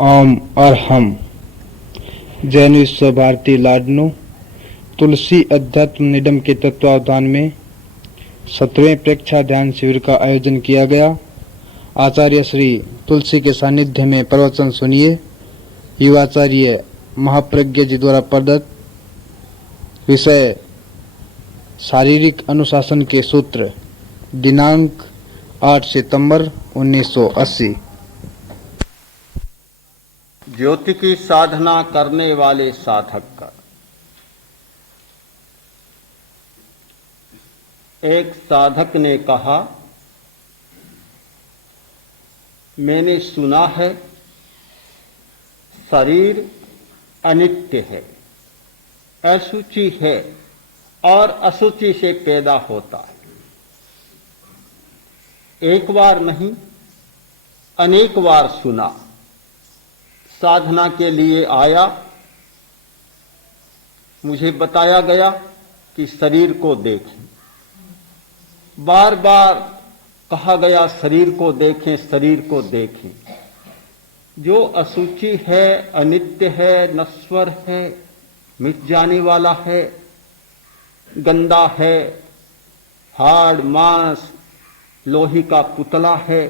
ओम और हम जैन विश्व भारती लाडनू तुलसी अध्यात्म निडम के तत्वावधान में 17वें प्रेक्षा ध्यान शिविर का आयोजन किया गया। आचार्य श्री तुलसी के सानिध्य में प्रवचन सुनिए। युवाचार्य महाप्रज्ञ जी द्वारा प्रदत्त विषय शारीरिक अनुशासन के सूत्र। दिनांक 8 सितंबर 1980। ज्योति की साधना करने वाले साधक का एक साधक ने कहा, मैंने सुना है शरीर अनित्य है, अशुचि है और अशुचि से पैदा होता है। एक बार नहीं, अनेक बार सुना। साधना के लिए आया, मुझे बताया गया कि शरीर को देखें। बार बार कहा गया शरीर को देखें, शरीर को देखें। जो अशुचि है, अनित्य है, नश्वर है, मिट जाने वाला है, गंदा है, हाड़ मांस लोही का पुतला है,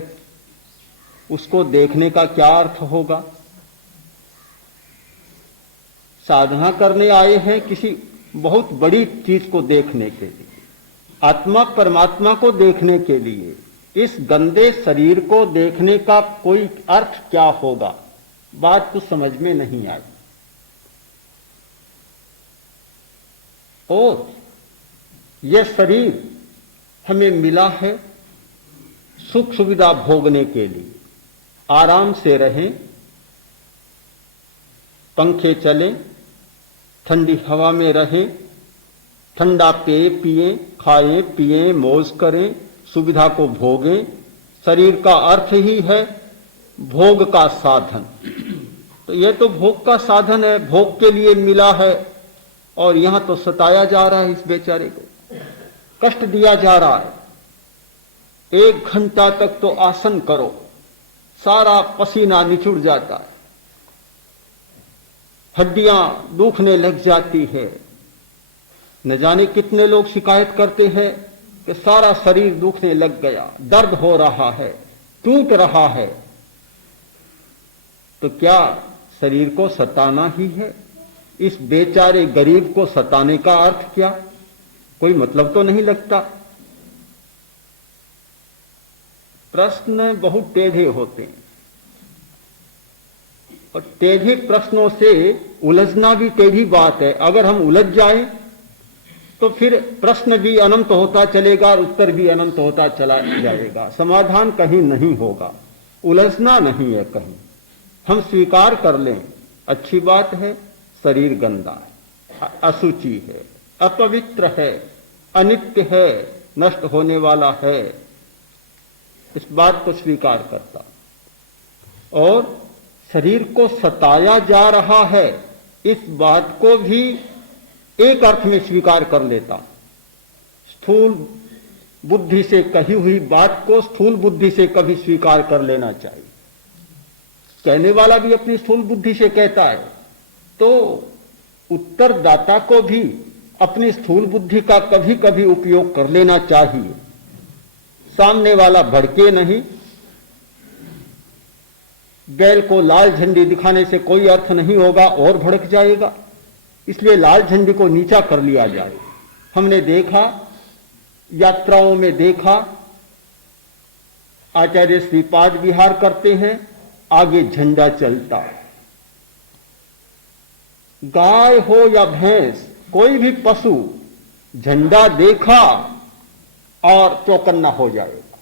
उसको देखने का क्या अर्थ होगा? साधना करने आए हैं किसी बहुत बड़ी चीज को देखने के लिए, आत्मा परमात्मा को देखने के लिए। इस गंदे शरीर को देखने का कोई अर्थ क्या होगा? बात कुछ समझ में नहीं आई। और यह शरीर हमें मिला है सुख सुविधा भोगने के लिए। आराम से रहें, पंखे चलें, ठंडी हवा में रहें, ठंडा पेय पिएं, खाएं पिएं, मौज करें, सुविधा को भोगें। शरीर का अर्थ ही है भोग का साधन। तो यह तो भोग का साधन है, भोग के लिए मिला है। और यहां तो सताया जा रहा है, इस बेचारे को कष्ट दिया जा रहा है। 1 घंटा तक तो आसन करो, सारा पसीना निचुड़ जाता है, हड्डियां दुखने लग जाती है। न जाने कितने लोग शिकायत करते हैं कि सारा शरीर दुखने लग गया, दर्द हो रहा है, टूट रहा है। तो क्या शरीर को सताना ही है? इस बेचारे गरीब को सताने का अर्थ क्या? कोई मतलब तो नहीं लगता। प्रश्न बहुत टेढ़े होते हैं और टेढ़े प्रश्नों से उलझना भी टेढ़ी बात है। अगर हम उलझ जाएं तो फिर प्रश्न भी अनंत होता चलेगा और उत्तर भी अनंत होता चला जाएगा। समाधान कहीं नहीं होगा, उलझना नहीं है कहीं। हम स्वीकार कर लें, अच्छी बात है, शरीर गंदा है, अशुचि है, अपवित्र है, अनित्य है, नष्ट होने वाला है। इस बात को स्वीकार करता और शरीर को सताया जा रहा है, इस बात को भी एक अर्थ में स्वीकार कर लेता। स्थूल बुद्धि से कही हुई बात को स्थूल बुद्धि से कभी स्वीकार कर लेना चाहिए। कहने वाला भी अपनी स्थूल बुद्धि से कहता है, तो उत्तरदाता को भी अपनी स्थूल बुद्धि का कभी कभी उपयोग कर लेना चाहिए। सामने वाला भड़के नहीं। बैल को लाल झंडी दिखाने से कोई अर्थ नहीं होगा, और भड़क जाएगा। इसलिए लाल झंडी को नीचा कर लिया जाए। हमने देखा, यात्राओं में देखा, आचार्य श्रीपाद विहार करते हैं, आगे झंडा चलता है। गाय हो या भैंस, कोई भी पशु झंडा देखा और चौकन्ना हो जाएगा,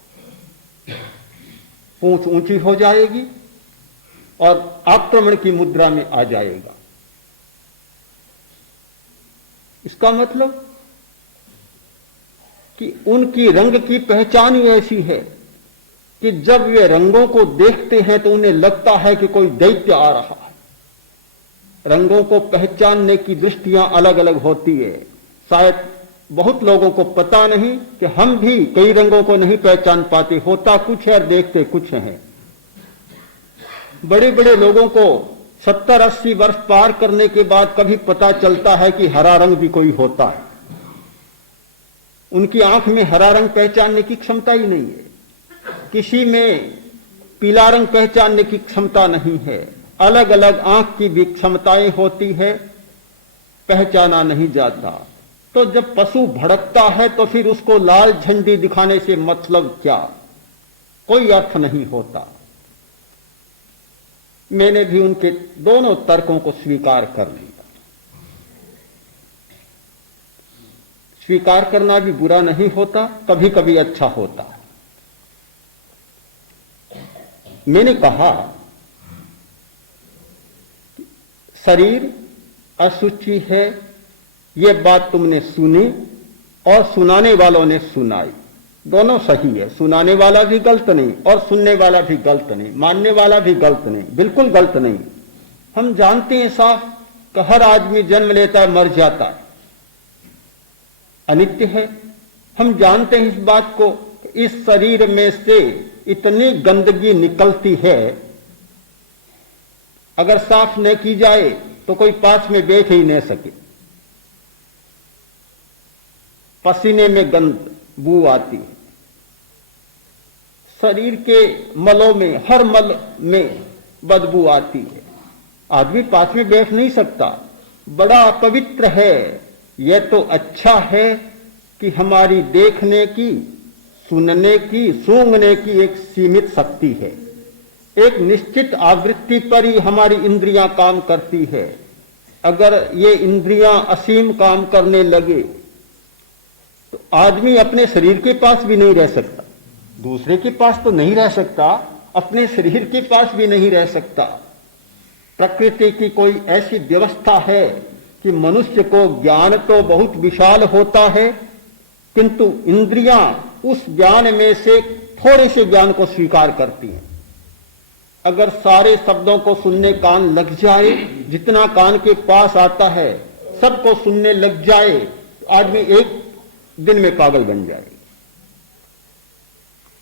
पूंछ ऊंची हो जाएगी और आक्रमण की मुद्रा में आ जाएगा। इसका मतलब कि उनकी रंग की पहचान ही ऐसी है कि जब वे रंगों को देखते हैं तो उन्हें लगता है कि कोई दैत्य आ रहा है। रंगों को पहचानने की दृष्टियां अलग अलग होती है। शायद बहुत लोगों को पता नहीं कि हम भी कई रंगों को नहीं पहचान पाते। होता कुछ है और देखते कुछ है। बड़े बड़े लोगों को 70-80 वर्ष पार करने के बाद कभी पता चलता है कि हरा रंग भी कोई होता है। उनकी आंख में हरा रंग पहचानने की क्षमता ही नहीं है, किसी में पीला रंग पहचानने की क्षमता नहीं है। अलग अलग आंख की भी क्षमताएं होती है, पहचाना नहीं जाता। तो जब पशु भड़कता है तो फिर उसको लाल झंडी दिखाने से मतलब क्या, कोई अर्थ नहीं होता। मैंने भी उनके दोनों तर्कों को स्वीकार कर लिया। स्वीकार करना भी बुरा नहीं होता, कभी कभी अच्छा होता है। मैंने कहा शरीर अशुचि है, यह बात तुमने सुनी और सुनाने वालों ने सुनाई, दोनों सही है। सुनाने वाला भी गलत नहीं और सुनने वाला भी गलत नहीं, मानने वाला भी गलत नहीं, बिल्कुल गलत नहीं। हम जानते हैं साफ कि हर आदमी जन्म लेता है, मर जाता है, अनित्य है। हम जानते हैं इस बात को, इस शरीर में से इतनी गंदगी निकलती है, अगर साफ न की जाए तो कोई पास में बैठ ही नहीं सके। पसीने में गंद बू आती है, शरीर के मलों में, हर मल में बदबू आती है, आदमी पास में बैठ नहीं सकता। बड़ा अपवित्र है। यह तो अच्छा है कि हमारी देखने की, सुनने की, सूंघने की एक सीमित शक्ति है, एक निश्चित आवृत्ति पर ही हमारी इंद्रियां काम करती है। अगर ये इंद्रियां असीम काम करने लगे तो आदमी अपने शरीर के पास भी नहीं रह सकता, दूसरे के पास तो नहीं रह सकता, अपने शरीर के पास भी नहीं रह सकता। प्रकृति की कोई ऐसी व्यवस्था है कि मनुष्य को ज्ञान तो बहुत विशाल होता है, किंतु इंद्रियां उस ज्ञान में से थोड़े से ज्ञान को स्वीकार करती हैं। अगर सारे शब्दों को सुनने कान लग जाए, जितना कान के पास आता है सबको सुनने लग जाए, आदमी एक दिन में पागल बन जाए।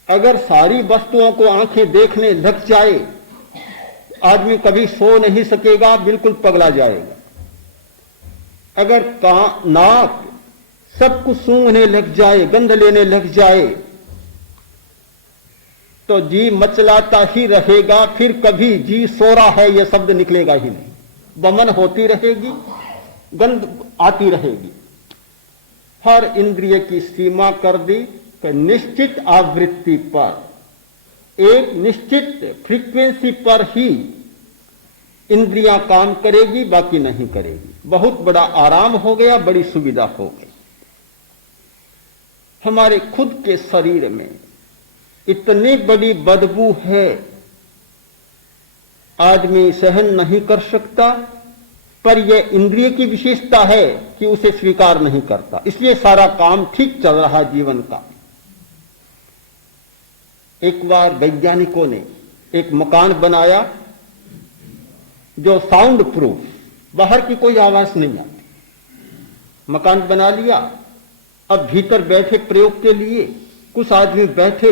अगर सारी वस्तुओं को आंखें देखने लग जाए, आदमी कभी सो नहीं सकेगा, बिल्कुल पगला जाएगा। अगर नाक सब कुछ सूंघने लग जाए, गंध लेने लग जाए, तो जी मचलाता ही रहेगा, फिर कभी जी सो रहा है यह शब्द निकलेगा ही नहीं। बमन होती रहेगी, गंध आती रहेगी। हर इंद्रिय की सीमा कर दी कि निश्चित आवृत्ति पर, एक निश्चित फ्रीक्वेंसी पर ही इंद्रियां काम करेगी, बाकी नहीं करेगी। बहुत बड़ा आराम हो गया, बड़ी सुविधा हो गई। हमारे खुद के शरीर में इतनी बड़ी बदबू है, आदमी सहन नहीं कर सकता, पर यह इंद्रिय की विशेषता है कि उसे स्वीकार नहीं करता, इसलिए सारा काम ठीक चल रहा जीवन का। एक बार वैज्ञानिकों ने एक मकान बनाया जो साउंड प्रूफ, बाहर की कोई आवाज नहीं आती। मकान बना लिया, अब भीतर बैठे प्रयोग के लिए कुछ आदमी बैठे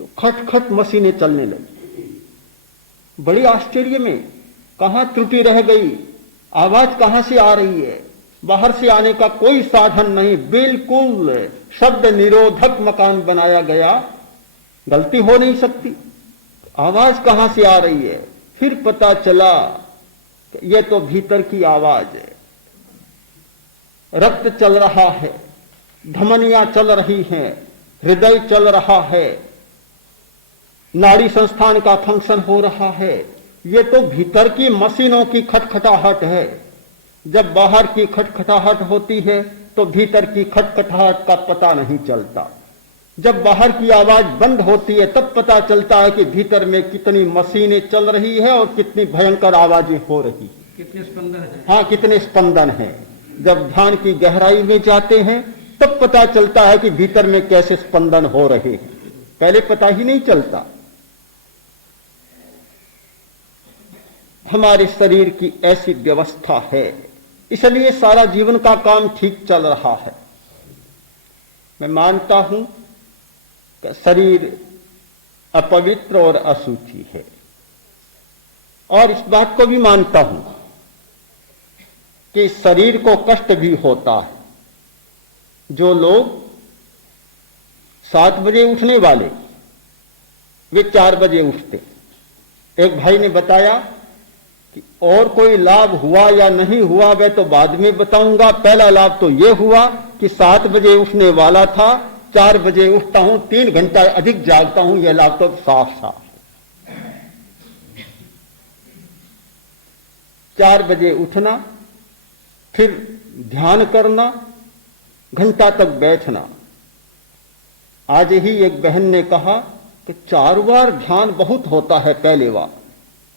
तो खटखट मशीनें चलने लगी। बड़ी आश्चर्य में, कहां त्रुटि रह गई, आवाज कहां से आ रही है? बाहर से आने का कोई साधन नहीं, बिल्कुल शब्द निरोधक मकान बनाया गया, गलती हो नहीं सकती। आवाज कहां से आ रही है? फिर पता चला कि यह तो भीतर की आवाज है। रक्त चल रहा है, धमनियां चल रही हैं, हृदय चल रहा है, नाड़ी संस्थान का फंक्शन हो रहा है। ये तो भीतर की मशीनों की खटखटाहट है। जब बाहर की खटखटाहट होती है तो भीतर की खटखटाहट का पता नहीं चलता। जब बाहर की आवाज बंद होती है तब पता चलता है कि भीतर में कितनी मशीनें चल रही है और कितनी भयंकर आवाजें हो रही, कितने स्पंदन है। हाँ, कितने स्पंदन हैं। जब ध्यान की गहराई में जाते हैं तब पता चलता है कि भीतर में कैसे स्पंदन हो रहे हैं, पहले पता ही नहीं चलता। हमारे शरीर की ऐसी व्यवस्था है, इसलिए सारा जीवन का काम ठीक चल रहा है। मैं मानता हूं कि शरीर अपवित्र और अशुचि है। और इस बात को भी मानता हूं कि शरीर को कष्ट भी होता है। जो लोग 7 बजे उठने वाले वे 4 बजे उठते। एक भाई ने बताया कि और कोई लाभ हुआ या नहीं हुआ वह तो बाद में बताऊंगा, पहला लाभ तो यह हुआ कि 7 बजे उठने वाला था, 4 बजे उठता हूं, 3 घंटा अधिक जागता हूं, यह लाभ तो साफ साफ है। 4 बजे उठना, फिर ध्यान करना, घंटा तक बैठना। आज ही एक बहन ने कहा कि 4 बार ध्यान बहुत होता है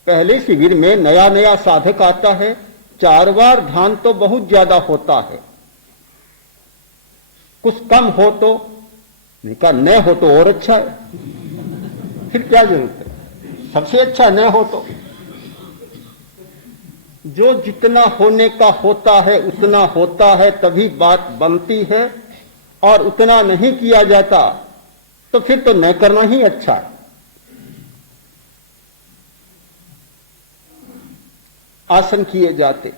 पहले शिविर में नया नया साधक आता है, 4 बार ध्यान तो बहुत ज्यादा होता है, कुछ कम हो तो निका न हो तो और अच्छा है, फिर क्या जरूरत है, सबसे अच्छा न हो तो। जो जितना होने का होता है उतना होता है, तभी बात बनती है, और उतना नहीं किया जाता तो फिर तो न करना ही अच्छा है। आसन किए जाते,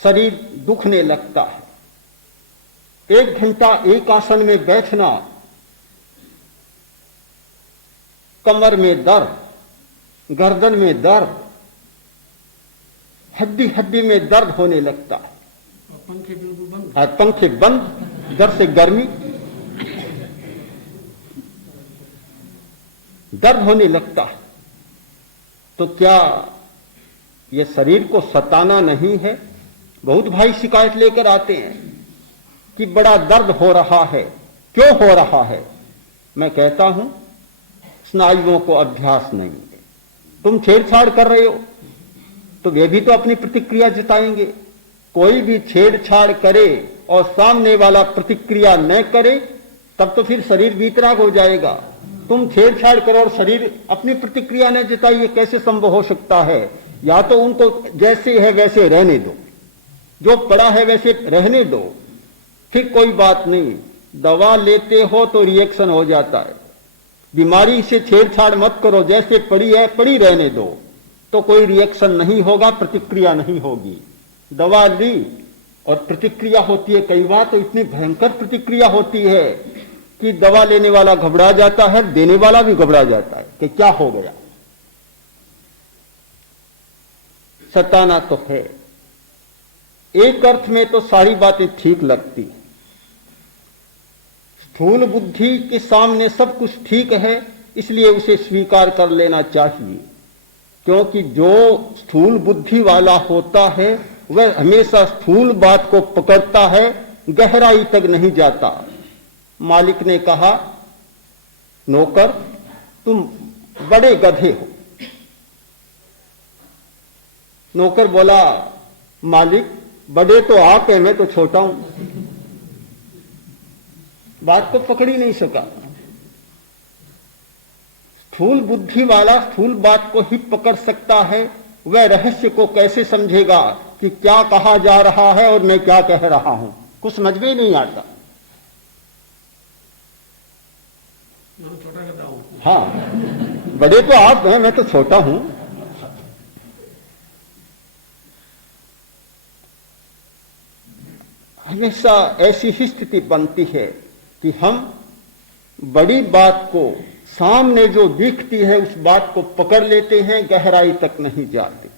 शरीर दुखने लगता है, 1 घंटा एक आसन में बैठना, कमर में दर्द, गर्दन में दर्द, हड्डी हड्डी में दर्द होने लगता है, पंखे बंद, दर्द से गर्मी, दर्द होने लगता है। तो क्या यह शरीर को सताना नहीं है? बहुत भाई शिकायत लेकर आते हैं कि बड़ा दर्द हो रहा है, क्यों हो रहा है? मैं कहता हूं स्नायुओं को अभ्यास नहीं है, तुम छेड़छाड़ कर रहे हो तो वे भी तो अपनी प्रतिक्रिया जताएंगे। कोई भी छेड़छाड़ करे और सामने वाला प्रतिक्रिया न करे तब तो फिर शरीर वीतराग हो जाएगा। तुम छेड़छाड़ करो और शरीर अपनी प्रतिक्रिया न जताइए, कैसे संभव हो सकता है? या तो उनको जैसे है वैसे रहने दो, जो पड़ा है वैसे रहने दो, फिर कोई बात नहीं। दवा लेते हो तो रिएक्शन हो जाता है, बीमारी से छेड़छाड़ मत करो, जैसे पड़ी है पड़ी रहने दो, तो कोई रिएक्शन नहीं होगा, प्रतिक्रिया नहीं होगी। दवा ली और प्रतिक्रिया होती है, कई बार तो इतनी भयंकर प्रतिक्रिया होती है कि दवा लेने वाला घबरा जाता है, देने वाला भी घबरा जाता है कि क्या हो गया। सताना तो है, एक अर्थ में तो सारी बातें ठीक लगती है। स्थूल बुद्धि के सामने सब कुछ ठीक है, इसलिए उसे स्वीकार कर लेना चाहिए, क्योंकि जो स्थूल बुद्धि वाला होता है वह हमेशा स्थूल बात को पकड़ता है, गहराई तक नहीं जाता। मालिक ने कहा, नौकर तुम बड़े गधे हो। नौकर बोला, मालिक बड़े तो आप हैं, मैं तो छोटा हूं। बात को पकड़ ही नहीं सका। स्थूल बुद्धि वाला स्थूल बात को ही पकड़ सकता है, वह रहस्य को कैसे समझेगा कि क्या कहा जा रहा है और मैं क्या कह रहा हूं? कुछ समझ में नहीं आता। हाँ, बड़े तो आप हैं, मैं तो छोटा हूं। हमेशा ऐसी ही स्थिति बनती है कि हम बड़ी बात को, सामने जो दिखती है उस बात को पकड़ लेते हैं, गहराई तक नहीं जाते।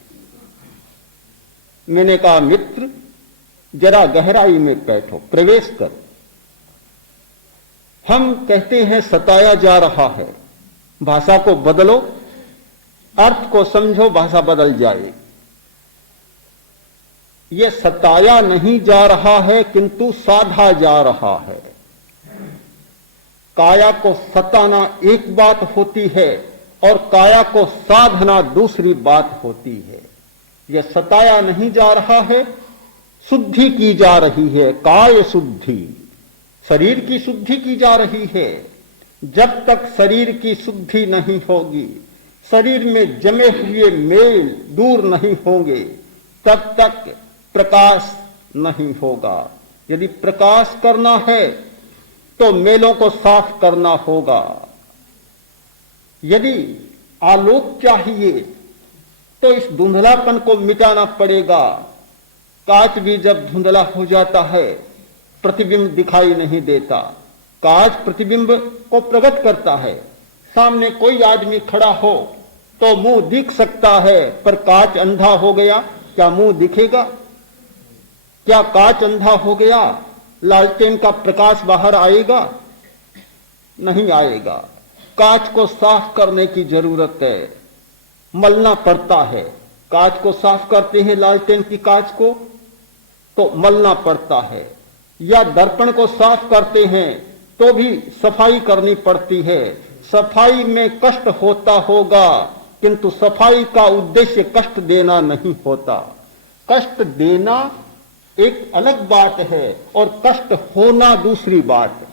मैंने कहा, मित्र जरा गहराई में बैठो, प्रवेश करो। हम कहते हैं सताया जा रहा है, भाषा को बदलो, अर्थ को समझो, भाषा बदल जाए। यह सताया नहीं जा रहा है किंतु साधा जा रहा है। काया को सताना एक बात होती है और काया को साधना दूसरी बात होती है। यह सताया नहीं जा रहा है, शुद्धि की जा रही है, काय शुद्धि, शरीर की शुद्धि की जा रही है। जब तक शरीर की शुद्धि नहीं होगी, शरीर में जमे हुए मेल दूर नहीं होंगे, तब तक प्रकाश नहीं होगा। यदि प्रकाश करना है तो मेलों को साफ करना होगा, यदि आलोक चाहिए तो इस धुंधलापन को मिटाना पड़ेगा। कांच भी जब धुंधला हो जाता है प्रतिबिंब दिखाई नहीं देता। कांच प्रतिबिंब को प्रकट करता है। सामने कोई आदमी खड़ा हो तो मुंह दिख सकता है, पर कांच अंधा हो गया, क्या मुंह दिखेगा? क्या कांच अंधा हो गया, लालटेन का प्रकाश बाहर आएगा? नहीं आएगा। कांच को साफ करने की जरूरत है, मलना पड़ता है। कांच को साफ करते हैं, लालटेन की कांच को, तो मलना पड़ता है। या दर्पण को साफ करते हैं तो भी सफाई करनी पड़ती है। सफाई में कष्ट होता होगा, किंतु सफाई का उद्देश्य कष्ट देना नहीं होता। कष्ट देना एक अलग बात है और कष्ट होना दूसरी बात है।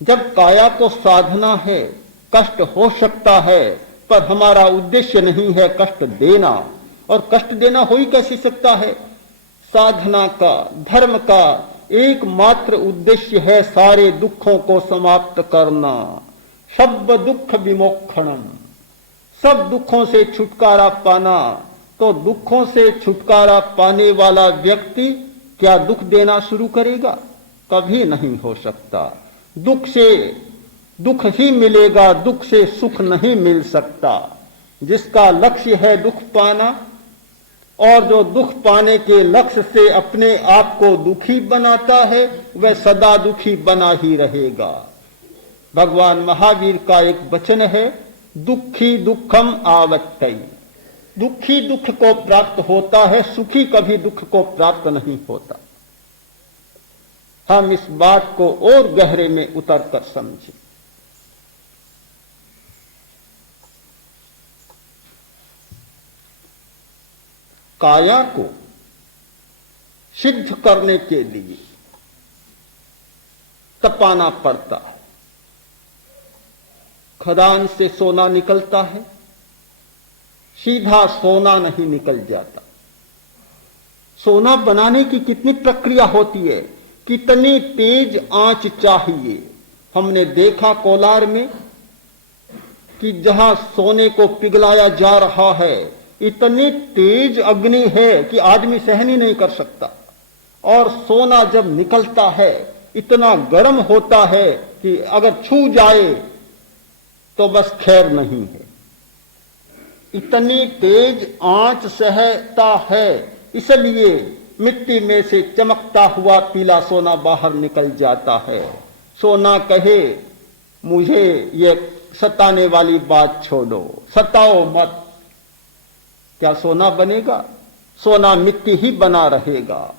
जब काया को साधना है, कष्ट हो सकता है, पर हमारा उद्देश्य नहीं है कष्ट देना। और कष्ट देना हो ही कैसे सकता है? साधना का, धर्म का एकमात्र उद्देश्य है सारे दुखों को समाप्त करना। सब दुख विमोक्षणम, सब दुखों से छुटकारा पाना। तो दुखों से छुटकारा पाने वाला व्यक्ति क्या दुख देना शुरू करेगा? कभी नहीं हो सकता। दुख से दुख ही मिलेगा, दुख से सुख नहीं मिल सकता। जिसका लक्ष्य है दुख पाना और जो दुख पाने के लक्ष्य से अपने आप को दुखी बनाता है, वह सदा दुखी बना ही रहेगा। भगवान महावीर का एक वचन है, दुखी दुखम आवत्तई। दुखी दुख को प्राप्त होता है, सुखी कभी दुख को प्राप्त नहीं होता। हम इस बात को और गहरे में उतर कर समझें। काया को सिद्ध करने के लिए तपाना पड़ता है। खदान से सोना निकलता है, सीधा सोना नहीं निकल जाता। सोना बनाने की कितनी प्रक्रिया होती है, कितनी तेज आंच चाहिए। हमने देखा कोलार में कि जहां सोने को पिघलाया जा रहा है, इतनी तेज अग्नि है कि आदमी सहन ही नहीं कर सकता। और सोना जब निकलता है इतना गर्म होता है कि अगर छू जाए तो बस खैर नहीं है। इतनी तेज आंच सहता है, इसलिए मिट्टी में से चमकता हुआ पीला सोना बाहर निकल जाता है। सोना कहे, मुझे ये सताने वाली बात छोड़ो, सताओ मत। क्या सोना बनेगा? सोना मिट्टी ही बना रहेगा।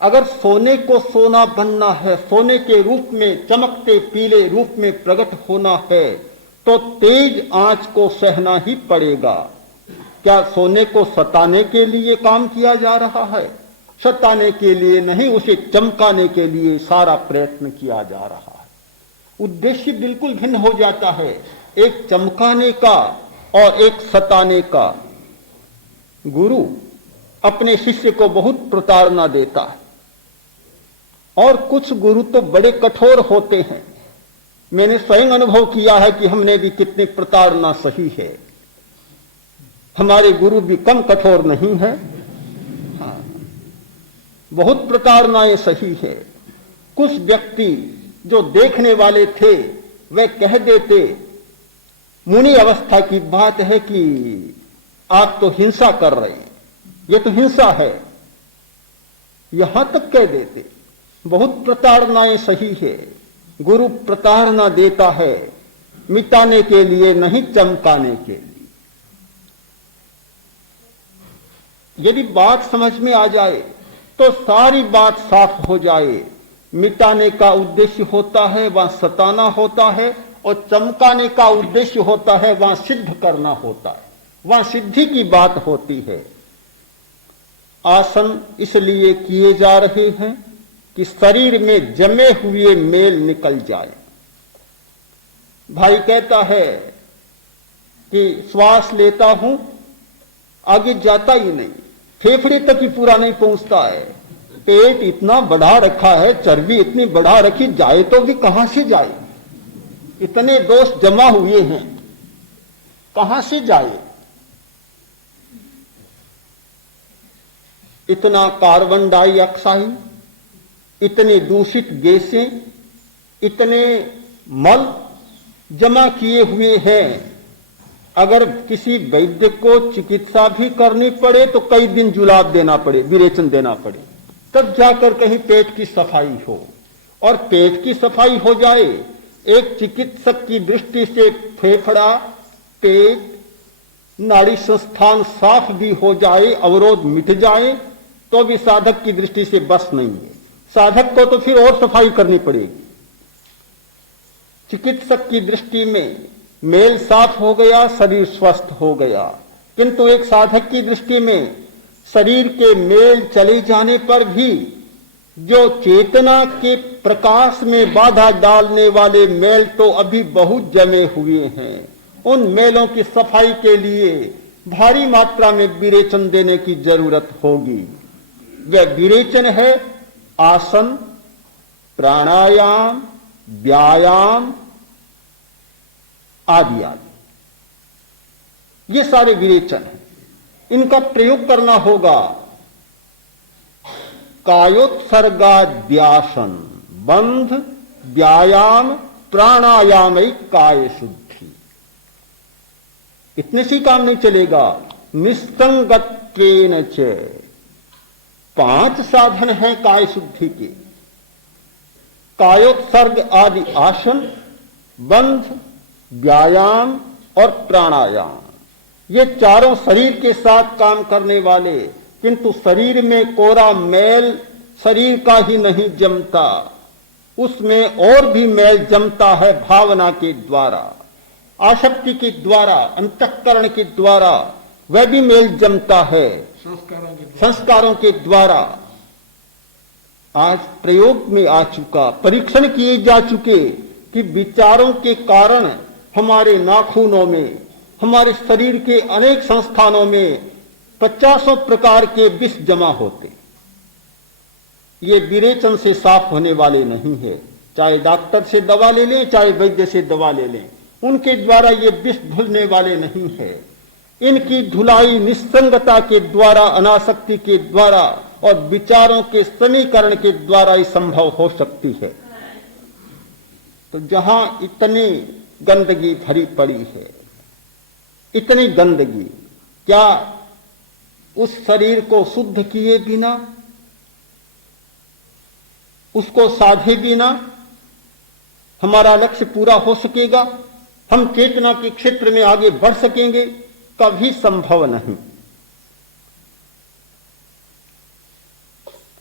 अगर सोने को सोना बनना है, सोने के रूप में, चमकते पीले रूप में प्रकट होना है, तो तेज आंच को सहना ही पड़ेगा। क्या सोने को सताने के लिए काम किया जा रहा है? सताने के लिए नहीं, उसे चमकाने के लिए सारा प्रयत्न किया जा रहा है। उद्देश्य बिल्कुल भिन्न हो जाता है, एक चमकाने का और एक सताने का। गुरु अपने शिष्य को बहुत प्रताड़ना देता है, और कुछ गुरु तो बड़े कठोर होते हैं। मैंने स्वयं अनुभव किया है कि हमने भी कितनी प्रताड़ना सही है। हमारे गुरु भी कम कठोर नहीं है। हाँ, बहुत प्रताड़नाएं सही है। कुछ व्यक्ति जो देखने वाले थे वे कह देते, मुनि अवस्था की बात है कि आप तो हिंसा कर रहे हैं, ये तो हिंसा है, यहां तक कह देते। बहुत प्रताड़नाएं सही है। गुरु प्रताड़ना देता है, मिटाने के लिए नहीं, चमकाने के लिए। यदि बात समझ में आ जाए तो सारी बात साफ हो जाए। मिटाने का उद्देश्य होता है, वहां सताना होता है, और चमकाने का उद्देश्य होता है, वहां सिद्ध करना होता है, वहां सिद्धि की बात होती है। आसन इसलिए किए जा रहे हैं कि शरीर में जमे हुए मेल निकल जाए। भाई कहता है कि श्वास लेता हूं, आगे जाता ही नहीं, फेफड़े तक ही पूरा नहीं पहुंचता है। पेट इतना बढ़ा रखा है, चर्बी इतनी बढ़ा रखी, जाए तो भी कहां से जाए? इतने दोष जमा हुए हैं, कहां से जाए? इतना कार्बन डाइऑक्साइड, इतने दूषित गैसें, इतने मल जमा किए हुए हैं। अगर किसी वैद्य को चिकित्सा भी करनी पड़े तो कई दिन जुलाब देना पड़े, विरेचन देना पड़े, तब जाकर कहीं पेट की सफाई हो। और पेट की सफाई हो जाए, एक चिकित्सक की दृष्टि से फेफड़ा, पेट, नाड़ी संस्थान साफ भी हो जाए, अवरोध मिट जाए, तो भी साधक की दृष्टि से बस नहीं है। साधक को तो फिर और सफाई करनी पड़ेगी। चिकित्सक की दृष्टि में मेल साफ हो गया, शरीर स्वस्थ हो गया, किंतु एक साधक की दृष्टि में शरीर के मेल चले जाने पर भी जो चेतना के प्रकाश में बाधा डालने वाले मेल तो अभी बहुत जमे हुए हैं। उन मेलों की सफाई के लिए भारी मात्रा में विरेचन देने की जरूरत होगी। वह विरेचन है आसन, प्राणायाम, व्यायाम आदि आदि। ये सारे विरेचन हैं, इनका प्रयोग करना होगा। कायोत्सर्गाद्यासन, बंध, व्यायाम, प्राणायाम काय शुद्धि। इतने से काम नहीं चलेगा। निस्संगत्वेन च, 5 साधन हैं काय शुद्धि के। कायोत्सर्ग आदि आसन, बंध, व्यायाम और प्राणायाम, ये चारों शरीर के साथ काम करने वाले, किंतु शरीर में कोरा मैल शरीर का ही नहीं जमता, उसमें और भी मैल जमता है भावना के द्वारा, आसक्ति के द्वारा, अंतःकरण के द्वारा वह भी मेल जमता है, संस्कारों के द्वारा। आज प्रयोग में आ चुका, परीक्षण किए जा चुके कि विचारों के कारण हमारे नाखूनों में, हमारे शरीर के अनेक संस्थानों में 50 प्रकार के विष जमा होते। ये विरेचन से साफ होने वाले नहीं है। चाहे डॉक्टर से दवा ले लें, चाहे वैद्य से दवा ले लें, उनके द्वारा ये विष धुलने वाले नहीं है। इनकी धुलाई निस्संगता के द्वारा, अनासक्ति के द्वारा और विचारों के समीकरण के द्वारा ही संभव हो सकती है। तो जहां इतनी गंदगी भरी पड़ी है, इतनी गंदगी, क्या उस शरीर को शुद्ध किए बिना, उसको साधे बिना हमारा लक्ष्य पूरा हो सकेगा? हम चेतना के क्षेत्र में आगे बढ़ सकेंगे? कभी संभव नहीं।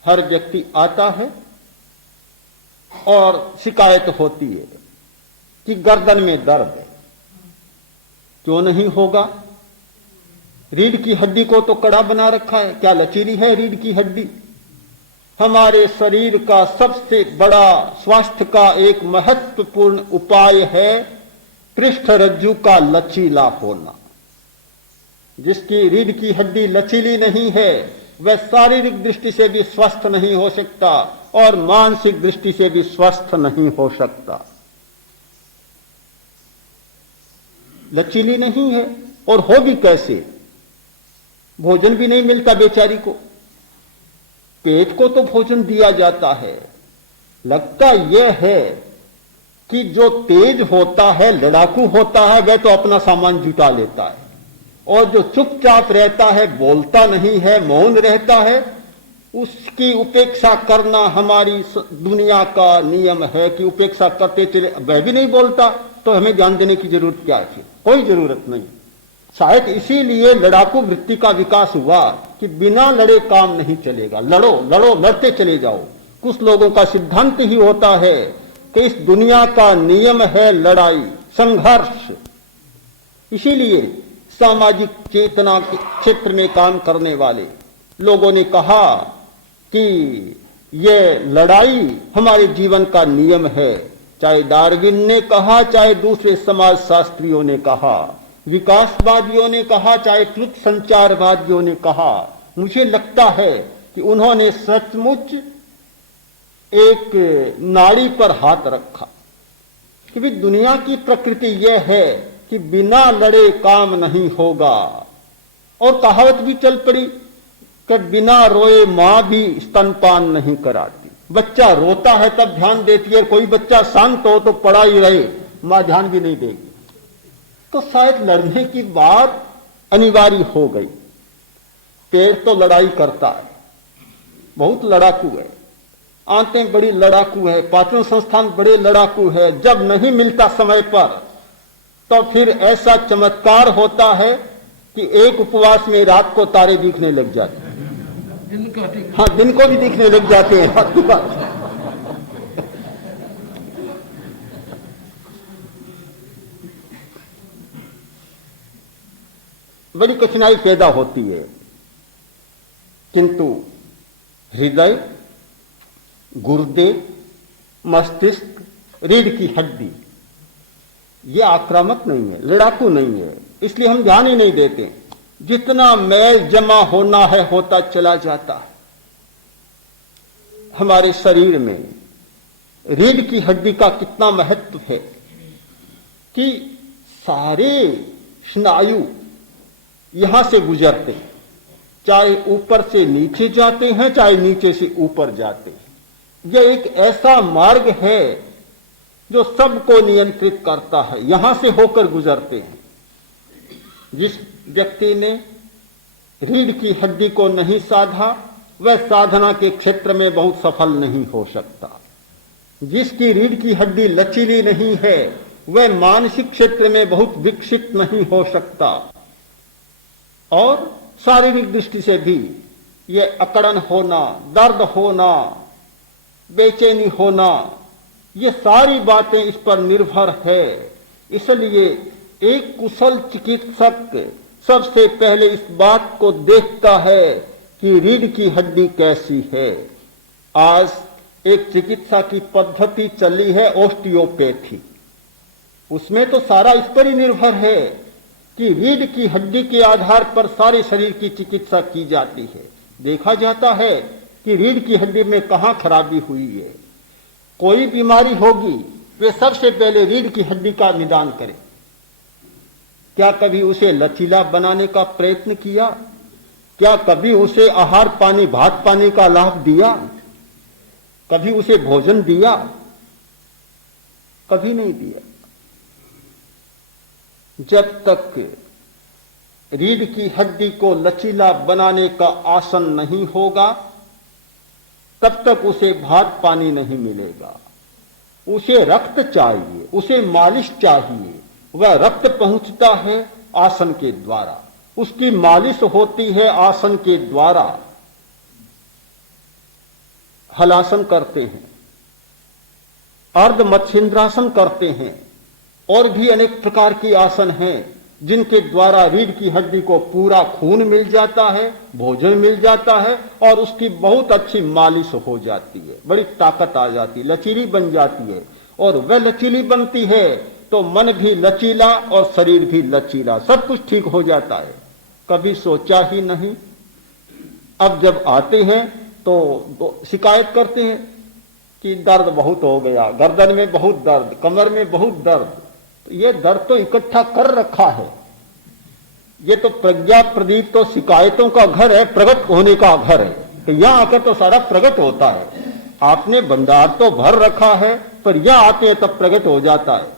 हर व्यक्ति आता है और शिकायत होती है कि गर्दन में दर्द है। क्यों नहीं होगा? रीढ़ की हड्डी को तो कड़ा बना रखा है। क्या लचीली है रीढ़ की हड्डी? हमारे शरीर का सबसे बड़ा स्वास्थ्य का एक महत्वपूर्ण उपाय है पृष्ठ रज्जु का लचीला होना। जिसकी रीढ़ की हड्डी लचीली नहीं है वह शारीरिक दृष्टि से भी स्वस्थ नहीं हो सकता और मानसिक दृष्टि से भी स्वस्थ नहीं हो सकता। लचीली नहीं है और हो भी कैसे? भोजन भी नहीं मिलता बेचारी को। पेट को तो भोजन दिया जाता है। लगता यह है कि जो तेज होता है, लड़ाकू होता है, वह तो अपना सामान जुटा लेता है, और जो चुपचाप रहता है, बोलता नहीं है, मौन रहता है, उसकी उपेक्षा करना हमारी दुनिया का नियम है कि उपेक्षा करते चले। वह भी नहीं बोलता तो हमें ध्यान देने की जरूरत क्या है? कोई जरूरत नहीं। शायद इसीलिए लड़ाकू वृत्ति का विकास हुआ कि बिना लड़े काम नहीं चलेगा। लड़ो लड़ो, लड़ते चले जाओ। कुछ लोगों का सिद्धांत ही होता है कि इस दुनिया का नियम है लड़ाई, संघर्ष। इसीलिए सामाजिक चेतना के क्षेत्र में काम करने वाले लोगों ने कहा कि यह लड़ाई हमारे जीवन का नियम है। चाहे डार्विन ने कहा, चाहे दूसरे समाज शास्त्रियों ने कहा, विकासवादियों ने कहा, चाहे ट्रुथ संचारवादियों ने कहा, मुझे लगता है कि उन्होंने सचमुच एक नाड़ी पर हाथ रखा कि कि भी दुनिया की प्रकृति यह है कि बिना लड़े काम नहीं होगा। और कहावत भी चल पड़ी कि बिना रोए मां भी स्तनपान नहीं कराती। बच्चा रोता है तब ध्यान देती है, कोई बच्चा शांत हो तो पड़ा ही रहे, मां ध्यान भी नहीं देगी। तो शायद लड़ने की बात अनिवार्य हो गई। पेड़ तो लड़ाई करता है, बहुत लड़ाकू है, आंतें बड़ी लड़ाकू है, पाचन संस्थान बड़े लड़ाकू है। जब नहीं मिलता समय पर तो फिर ऐसा चमत्कार होता है कि एक उपवास में रात को तारे दिखने लग जाते हैं। हाँ, दिन को भी दिखने लग जाते हैं। बड़ी कठिनाई पैदा होती है, किंतु हृदय, गुर्दे, मस्तिष्क, रीढ़ की हड्डी ये आक्रामक नहीं है, लड़ाकू नहीं है, इसलिए हम ध्यान ही नहीं देते। जितना मैल जमा होना है होता चला जाता है। हमारे शरीर में रीढ़ की हड्डी का कितना महत्व है कि सारे स्नायु यहां से गुजरते हैं, चाहे ऊपर से नीचे जाते हैं चाहे नीचे से ऊपर जाते हैं। यह एक ऐसा मार्ग है जो सबको नियंत्रित करता है, यहां से होकर गुजरते हैं। जिस व्यक्ति ने रीढ़ की हड्डी को नहीं साधा वह साधना के क्षेत्र में बहुत सफल नहीं हो सकता। जिसकी रीढ़ की हड्डी लचीली नहीं है वह मानसिक क्षेत्र में बहुत विकसित नहीं हो सकता। और शारीरिक दृष्टि से भी यह अकड़न होना, दर्द होना, बेचैनी होना, ये सारी बातें इस पर निर्भर है। इसलिए एक कुशल चिकित्सक सबसे पहले इस बात को देखता है कि रीढ़ की हड्डी कैसी है। आज एक चिकित्सा की पद्धति चली है ओस्टियोपैथी, उसमें तो सारा इस पर ही निर्भर है कि रीढ़ की हड्डी के आधार पर सारे शरीर की चिकित्सा की जाती है। देखा जाता है कि रीढ़ की हड्डी में कहां खराबी हुई है। कोई बीमारी होगी वे सबसे पहले रीढ़ की हड्डी का निदान करें। क्या कभी उसे लचीला बनाने का प्रयत्न किया? क्या कभी उसे आहार पानी, भात पानी का लाभ दिया? कभी उसे भोजन दिया? कभी नहीं दिया। जब तक रीढ़ की हड्डी को लचीला बनाने का आसन नहीं होगा तब तक उसे भात पानी नहीं मिलेगा। उसे रक्त चाहिए, उसे मालिश चाहिए। वह रक्त पहुंचता है आसन के द्वारा, उसकी मालिश होती है आसन के द्वारा। हलासन करते हैं, अर्ध मत्स्येंद्रासन करते हैं, और भी अनेक प्रकार की आसन हैं जिनके द्वारा रीढ़ की हड्डी को पूरा खून मिल जाता है, भोजन मिल जाता है और उसकी बहुत अच्छी मालिश हो जाती है, बड़ी ताकत आ जाती है, लचीली बन जाती है। और वह लचीली बनती है तो मन भी लचीला और शरीर भी लचीला, सब कुछ ठीक हो जाता है। कभी सोचा ही नहीं। अब जब आते हैं तो शिकायत करते हैं कि दर्द बहुत हो गया, गर्दन में बहुत दर्द, कमर में बहुत दर्द। तो ये दर्द तो इकट्ठा कर रखा है। ये तो प्रज्ञा प्रदीप तो शिकायतों का घर है, प्रकट होने का घर है। तो यहां आकर तो सारा प्रकट होता है। आपने भंडार तो भर रखा है पर यहां आते हैं तब प्रकट हो जाता है।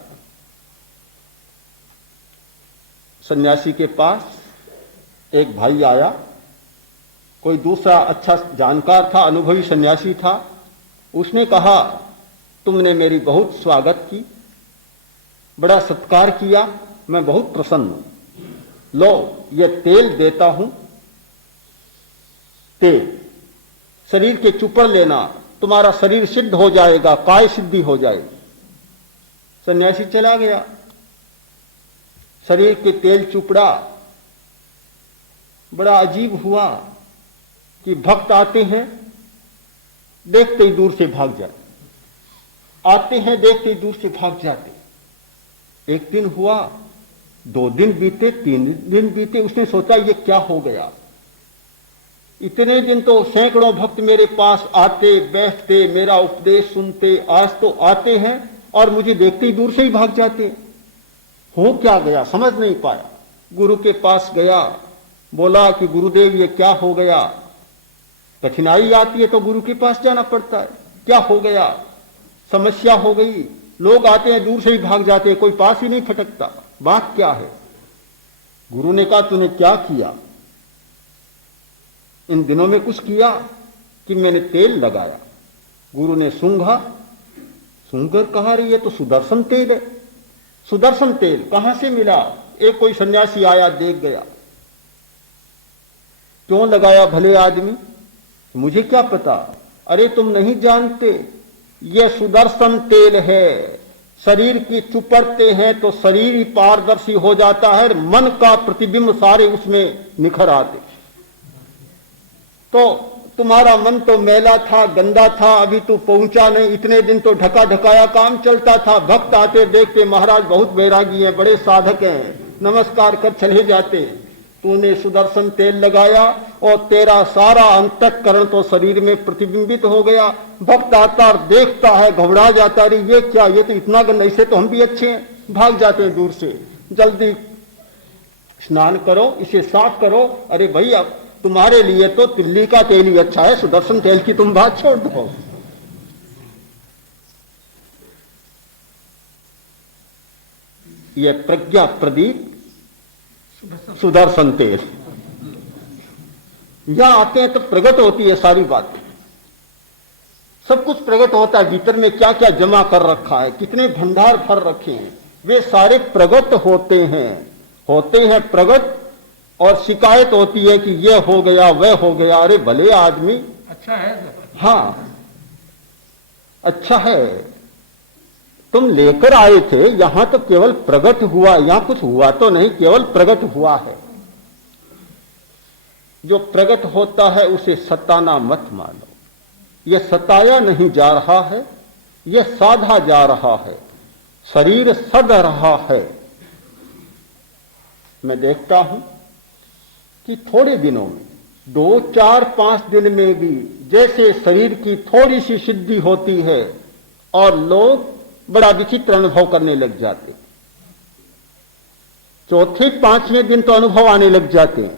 सन्यासी के पास एक भाई आया, कोई दूसरा अच्छा जानकार था, अनुभवी सन्यासी था। उसने कहा, तुमने मेरी बहुत स्वागत की, बड़ा सत्कार किया, मैं बहुत प्रसन्न हूं। लो ये तेल देता हूं, तेल शरीर के चुपर लेना, तुम्हारा शरीर सिद्ध हो जाएगा, काय सिद्धि हो जाएगी। सन्यासी चला गया, शरीर के तेल चुपड़ा। बड़ा अजीब हुआ कि भक्त आते हैं, देखते ही दूर से भाग जाते, आते हैं देखते ही दूर से भाग जाते। एक दिन हुआ, 2 दिन बीते, 3 दिन बीते। उसने सोचा ये क्या हो गया। इतने दिन तो सैकड़ों भक्त मेरे पास आते बैठते, मेरा उपदेश सुनते, आज तो आते हैं और मुझे देखते ही दूर से ही भाग जाते हैं। हो क्या गया समझ नहीं पाया। गुरु के पास गया, बोला कि गुरुदेव ये क्या हो गया। कठिनाई आती है तो गुरु के पास जाना पड़ता है। क्या हो गया, समस्या हो गई, लोग आते हैं दूर से ही भाग जाते हैं, कोई पास ही नहीं फटकता, बात क्या है। गुरु ने कहा तूने क्या किया। इन दिनों में कुछ किया कि मैंने तेल लगाया। गुरु ने सूंघा, सूंघकर कहा रही है तो सुदर्शन तेल है। सुदर्शन तेल कहां से मिला। एक कोई सन्यासी आया, देख गया। क्यों लगाया भले आदमी, मुझे क्या पता। अरे तुम नहीं जानते, यह सुदर्शन तेल है। शरीर की चुपड़ते हैं तो शरीर ही पारदर्शी हो जाता है, मन का प्रतिबिंब सारे उसमें निखर आते। तो तुम्हारा मन तो मैला था, गंदा था, अभी तू पहुंचा नहीं। इतने दिन तो ढका ढकाया काम चलता था। भक्त आते देखते महाराज बहुत बैरागी हैं, बड़े साधक हैं, नमस्कार कर चले जाते। तूने सुदर्शन तेल लगाया और तेरा सारा अंतःकरण तो शरीर में प्रतिबिंबित हो गया। भक्त आता और देखता है, घबरा जाता, अरे ये क्या, ये तो इतना गंदा, इससे तो हम भी अच्छे हैं, भाग जाते हैं दूर से। जल्दी स्नान करो, इसे साफ करो। अरे भाई अब तुम्हारे लिए तो तिल्ली का तेल ही अच्छा है, सुदर्शन तेल की तुम बात छोड़ दो। ये प्रज्ञा प्रदीप सुदर्शन तेल, यहां आते हैं तो प्रकट होती है सारी बातें, सब कुछ प्रकट होता है। भीतर में क्या क्या जमा कर रखा है, कितने भंडार भर रखे हैं, वे सारे प्रकट होते हैं प्रकट। और शिकायत होती है कि यह हो गया वह हो गया। अरे भले आदमी अच्छा है, हाँ अच्छा है, तुम लेकर आए थे, यहां तो केवल प्रकट हुआ, यहां कुछ हुआ तो नहीं, केवल प्रकट हुआ है। जो प्रकट होता है उसे सताना मत मानो। यह सताया नहीं जा रहा है, यह साधा जा रहा है, शरीर सद रहा है। मैं देखता हूं कि थोड़े दिनों में, 2, 4, 5 दिन में भी जैसे शरीर की थोड़ी सी सिद्धि होती है और लोग बड़ा विचित्र अनुभव करने लग जाते। चौथे 5वें दिन तो अनुभव आने लग जाते हैं।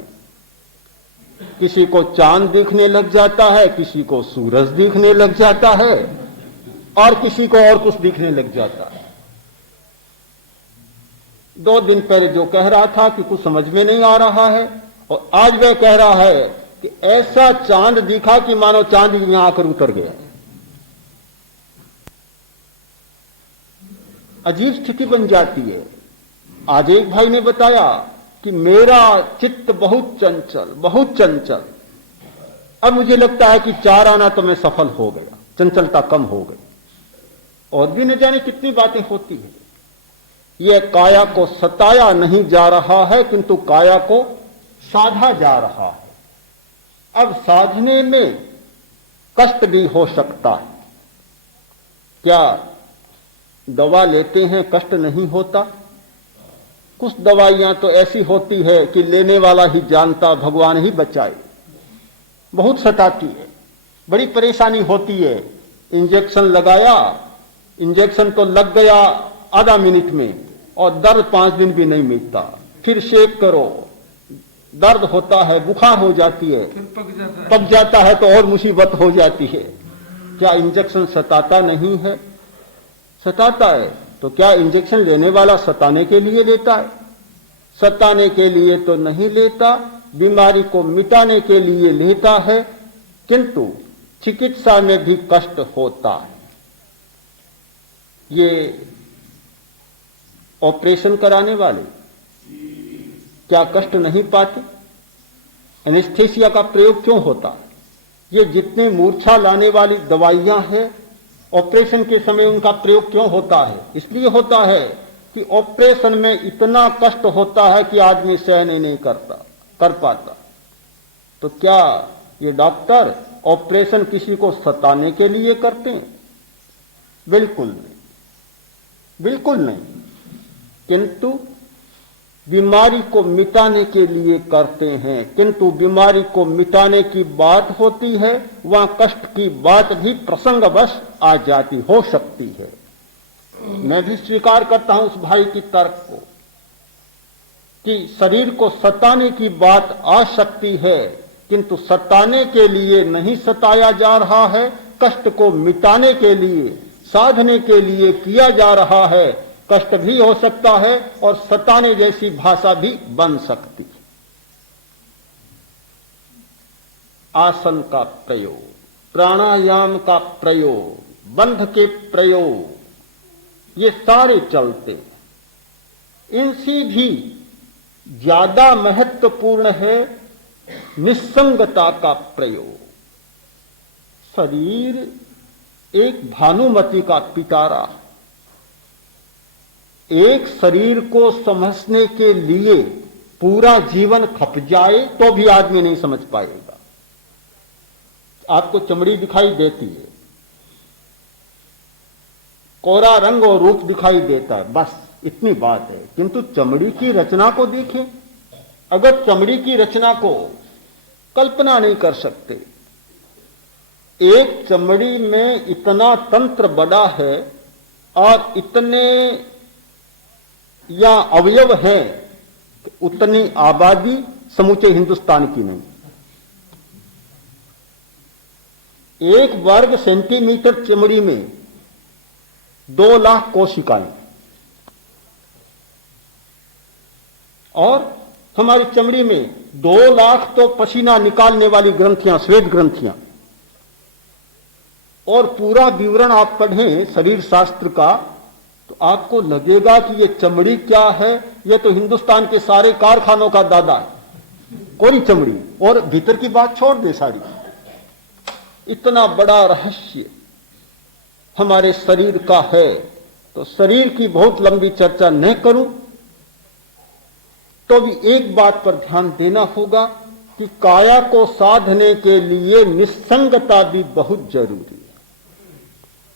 किसी को चांद दिखने लग जाता है, किसी को सूरज दिखने लग जाता है और किसी को और कुछ दिखने लग जाता है। 2 दिन पहले जो कह रहा था कि कुछ समझ में नहीं आ रहा है, और आज वह कह रहा है कि ऐसा चांद दिखा कि मानो चांद यहां आकर उतर गया। अजीब स्थिति बन जाती है। आज एक भाई ने बताया कि मेरा चित्त बहुत चंचल, अब मुझे लगता है कि 4 आना तो मैं सफल हो गया, चंचलता कम हो गई। और भी न जाने कितनी बातें होती है। यह काया को सताया नहीं जा रहा है, किंतु काया को साधा जा रहा है। अब साधने में कष्ट भी हो सकता है। क्या दवा लेते हैं कष्ट नहीं होता? कुछ दवाइयां तो ऐसी होती है कि लेने वाला ही जानता, भगवान ही बचाए। बहुत सताती है, बड़ी परेशानी होती है। इंजेक्शन लगाया, इंजेक्शन तो लग गया आधा मिनट में और दर्द 5 दिन भी नहीं मिटता। फिर शेक करो, दर्द होता है, बुखार हो जाती है, पक जाता है तो और मुसीबत हो जाती है। क्या इंजेक्शन सताता नहीं है? सताता है। तो क्या इंजेक्शन लेने वाला सताने के लिए लेता है? सताने के लिए तो नहीं लेता, बीमारी को मिटाने के लिए लेता है। किंतु चिकित्सा में भी कष्ट होता है। ये ऑपरेशन कराने वाले क्या कष्ट नहीं पाते? एनेस्थेसिया का प्रयोग क्यों होता है? ये जितने मूर्छा लाने वाली दवाइयां हैं, ऑपरेशन के समय उनका प्रयोग क्यों होता है? इसलिए होता है कि ऑपरेशन में इतना कष्ट होता है कि आदमी सहन ही नहीं कर पाता। तो क्या ये डॉक्टर ऑपरेशन किसी को सताने के लिए करते हैं? बिल्कुल नहीं, बिल्कुल नहीं। किंतु बीमारी को मिटाने के लिए करते हैं। किंतु बीमारी को मिटाने की बात होती है, वहां कष्ट की बात भी प्रसंगवश आ जाती हो सकती है। मैं भी स्वीकार करता हूं उस भाई की तर्क को कि शरीर को सताने की बात आ सकती है, किंतु सताने के लिए नहीं सताया जा रहा है, कष्ट को मिटाने के लिए, साधने के लिए किया जा रहा है। कष्ट भी हो सकता है और सताने जैसी भाषा भी बन सकती है। आसन का प्रयोग, प्राणायाम का प्रयोग, बंध के प्रयोग, ये सारे चलते हैं। इनसे भी ज्यादा महत्वपूर्ण है निस्संगता का प्रयोग। शरीर एक भानुमति का पिटारा, एक शरीर को समझने के लिए पूरा जीवन खप जाए तो भी आदमी नहीं समझ पाएगा। आपको चमड़ी दिखाई देती है, कोरा रंग और रूप दिखाई देता है, बस इतनी बात है। किंतु चमड़ी की रचना को देखें, अगर चमड़ी की रचना को कल्पना नहीं कर सकते, एक चमड़ी में इतना तंत्र बड़ा है और इतने या अवयव हैं, उतनी आबादी समूचे हिंदुस्तान की नहीं। एक वर्ग सेंटीमीटर चमड़ी में 2 लाख कोशिकाएं, और हमारी चमड़ी में 2 लाख तो पसीना निकालने वाली ग्रंथियां, श्वेत ग्रंथियां। और पूरा विवरण आप पढ़ें शरीर शास्त्र का तो आपको लगेगा कि ये चमड़ी क्या है, ये तो हिंदुस्तान के सारे कारखानों का दादा है, कोरी चमड़ी। और भीतर की बात छोड़ दे सारी। इतना बड़ा रहस्य हमारे शरीर का है, तो शरीर की बहुत लंबी चर्चा न करूं तो भी एक बात पर ध्यान देना होगा कि काया को साधने के लिए निस्संगता भी बहुत जरूरी है।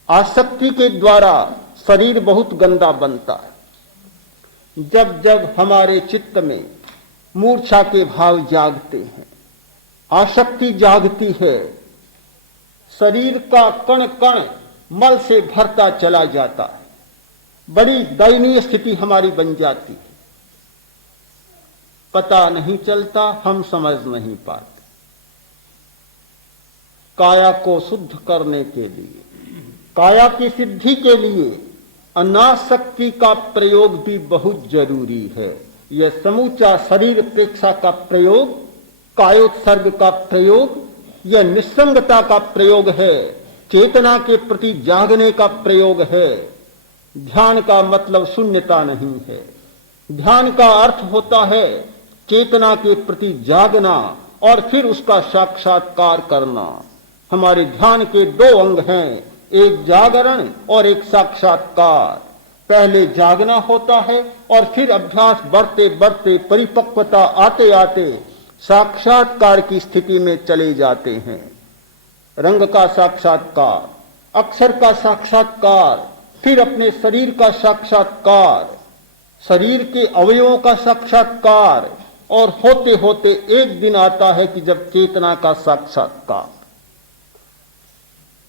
आसक्ति के द्वारा शरीर बहुत गंदा बनता है। जब जब हमारे चित्त में मूर्छा के भाव जागते हैं, आसक्ति जागती है, शरीर का कण कण मल से भरता चला जाता है, बड़ी दयनीय स्थिति हमारी बन जाती है। पता नहीं चलता, हम समझ नहीं पाते। काया को शुद्ध करने के लिए, काया की सिद्धि के लिए अनासक्ति का प्रयोग भी बहुत जरूरी है। यह समूचा शरीर प्रेक्षा का प्रयोग, कायोत्सर्ग का प्रयोग, यह निस्संगता का प्रयोग है, चेतना के प्रति जागने का प्रयोग है। ध्यान का मतलब शून्यता नहीं है। ध्यान का अर्थ होता है चेतना के प्रति जागना और फिर उसका साक्षात्कार करना। हमारे ध्यान के 2 अंग हैं, एक जागरण और एक साक्षात्कार। पहले जागना होता है और फिर अभ्यास बढ़ते बढ़ते, परिपक्वता आते आते साक्षात्कार की स्थिति में चले जाते हैं। रंग का साक्षात्कार, अक्षर का साक्षात्कार, फिर अपने शरीर का साक्षात्कार, शरीर के अवयवों का साक्षात्कार, और होते होते एक दिन आता है कि जब चेतना का साक्षात्कार।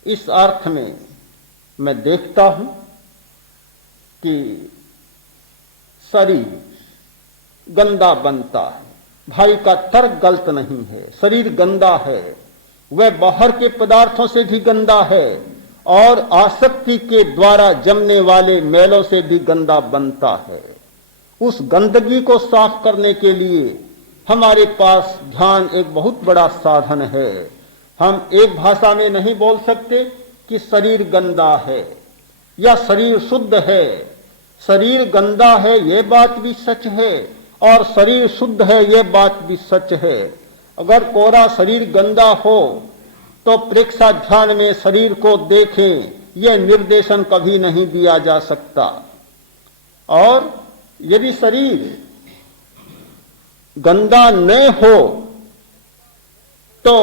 इस अर्थ में मैं देखता हूं कि शरीर गंदा बनता है। भाई का तर्क गलत नहीं है, शरीर गंदा है, वह बाहर के पदार्थों से भी गंदा है और आसक्ति के द्वारा जमने वाले मैलों से भी गंदा बनता है। उस गंदगी को साफ करने के लिए हमारे पास ध्यान एक बहुत बड़ा साधन है। हम एक भाषा में नहीं बोल सकते कि शरीर गंदा है या शरीर शुद्ध है। शरीर गंदा है ये बात भी सच है और शरीर शुद्ध है ये बात भी सच है। अगर कोरा शरीर गंदा हो तो प्रेक्षा ध्यान में शरीर को देखें, यह निर्देशन कभी नहीं दिया जा सकता। और यदि शरीर गंदा न हो तो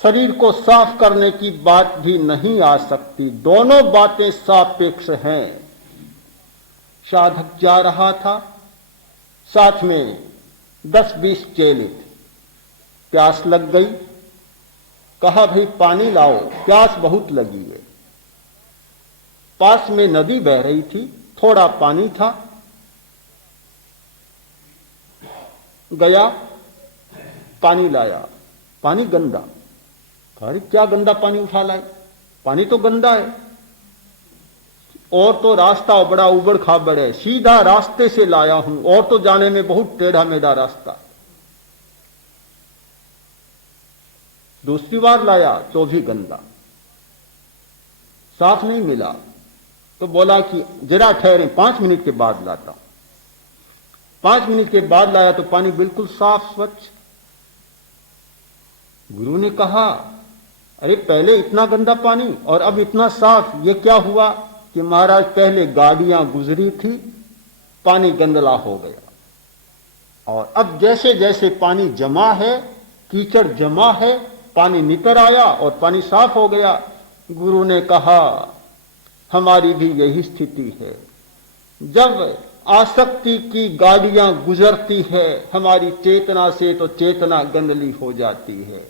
शरीर को साफ करने की बात भी नहीं आ सकती। दोनों बातें सापेक्ष हैं। साधक जा रहा था, साथ में 10-20 चेले थे। प्यास लग गई, कहा भाई पानी लाओ, प्यास बहुत लगी है। पास में नदी बह रही थी, थोड़ा पानी था। गया, पानी लाया, पानी गंदा। अरे क्या गंदा पानी उठा लाए, पानी तो गंदा है। और तो रास्ता बड़ा उबड़ खाबड़ है, सीधा रास्ते से लाया हूं, और तो जाने में बहुत टेढ़ा मेढ़ा रास्ता है। दूसरी बार लाया तो भी गंदा, साफ नहीं मिला। तो बोला कि जरा ठहरे, 5 मिनट के बाद लाता हूं। 5 मिनट के बाद लाया तो पानी बिल्कुल साफ स्वच्छ। गुरु ने कहा, अरे पहले इतना गंदा पानी और अब इतना साफ, ये क्या हुआ? कि महाराज पहले गाड़ियां गुजरी थी, पानी गंदला हो गया, और अब जैसे जैसे पानी जमा है, कीचड़ जमा है, पानी नितर आया और पानी साफ हो गया। गुरु ने कहा, हमारी भी यही स्थिति है। जब आसक्ति की गाड़ियां गुजरती है हमारी चेतना से, तो चेतना गंदली हो जाती है।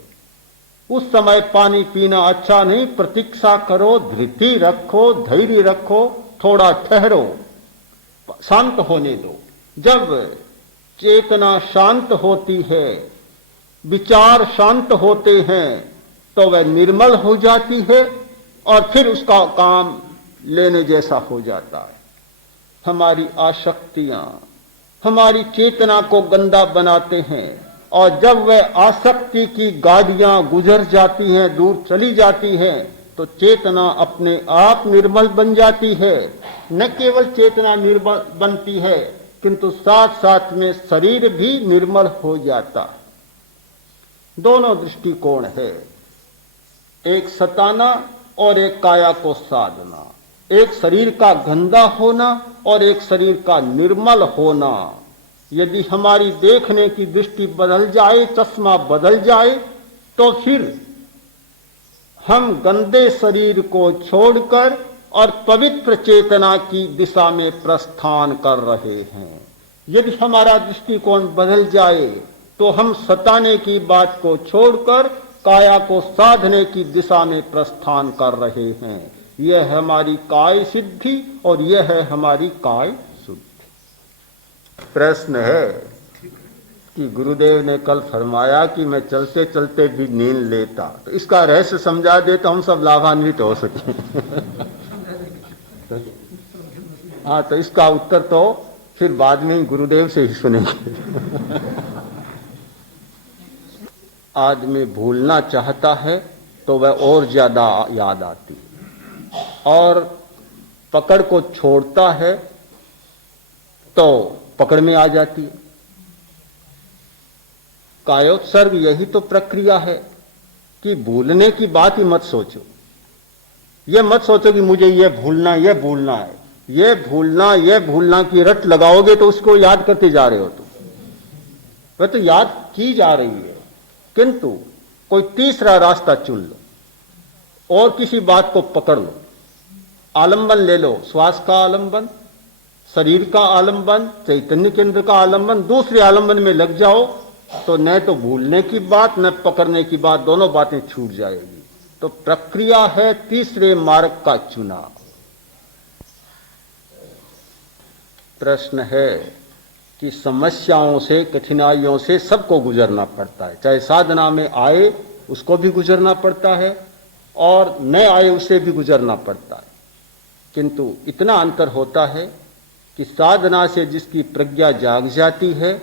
उस समय पानी पीना अच्छा नहीं, प्रतीक्षा करो, धृति रखो, धैर्य रखो, थोड़ा ठहरो, शांत होने दो। जब चेतना शांत होती है, विचार शांत होते हैं, तो वह निर्मल हो जाती है और फिर उसका काम लेने जैसा हो जाता है। हमारी आसक्तियां हमारी चेतना को गंदा बनाते हैं, और जब वह आसक्ति की गाड़ियां गुजर जाती हैं, दूर चली जाती हैं, तो चेतना अपने आप निर्मल बन जाती है। न केवल चेतना निर्मल बनती है, किंतु साथ साथ में शरीर भी निर्मल हो जाता है। दोनों दृष्टिकोण है, एक सताना और एक काया को साधना, एक शरीर का गंदा होना और एक शरीर का निर्मल होना। यदि हमारी देखने की दृष्टि बदल जाए, चश्मा बदल जाए, तो फिर हम गंदे शरीर को छोड़कर और पवित्र चेतना की दिशा में प्रस्थान कर रहे हैं। यदि हमारा दृष्टिकोण बदल जाए, तो हम सताने की बात को छोड़कर काया को साधने की दिशा में प्रस्थान कर रहे हैं। यह है हमारी काय सिद्धि और यह है हमारी काय शुद्धि। प्रश्न है कि गुरुदेव ने कल फरमाया कि मैं चलते चलते भी नींद लेता, तो इसका रहस्य समझा दे तो हम सब लाभान्वित हो सके। हाँ, तो इसका उत्तर तो फिर बाद में ही गुरुदेव से ही सुनेंगे। आदमी भूलना चाहता है तो वह और ज्यादा याद आती है, और पकड़ को छोड़ता है तो पकड़ में आ जाती है। कायोत्सर्ग यही तो प्रक्रिया है कि भूलने की बात ही मत सोचो। ये मत सोचो कि मुझे ये भूलना है। ये भूलना की रट लगाओगे तो उसको याद करते जा रहे हो तुम। वह तो याद की जा रही है, किंतु कोई तीसरा रास्ता चुन लो और किसी बात को पकड़ लो। आलंबन ले लो, श्वास का आलंबन, शरीर का आलंबन, चैतन्य केंद्र का आलंबन। दूसरे आलंबन में लग जाओ तो न तो भूलने की बात न पकड़ने की बात, दोनों बातें छूट जाएगी। तो प्रक्रिया है तीसरे मार्ग का चुनाव। प्रश्न है कि समस्याओं से, कठिनाइयों से सबको गुजरना पड़ता है। चाहे साधना में आए उसको भी गुजरना पड़ता है और न आए उसे भी गुजरना पड़ता है, किंतु इतना अंतर होता है कि साधना से जिसकी प्रज्ञा जाग जाती है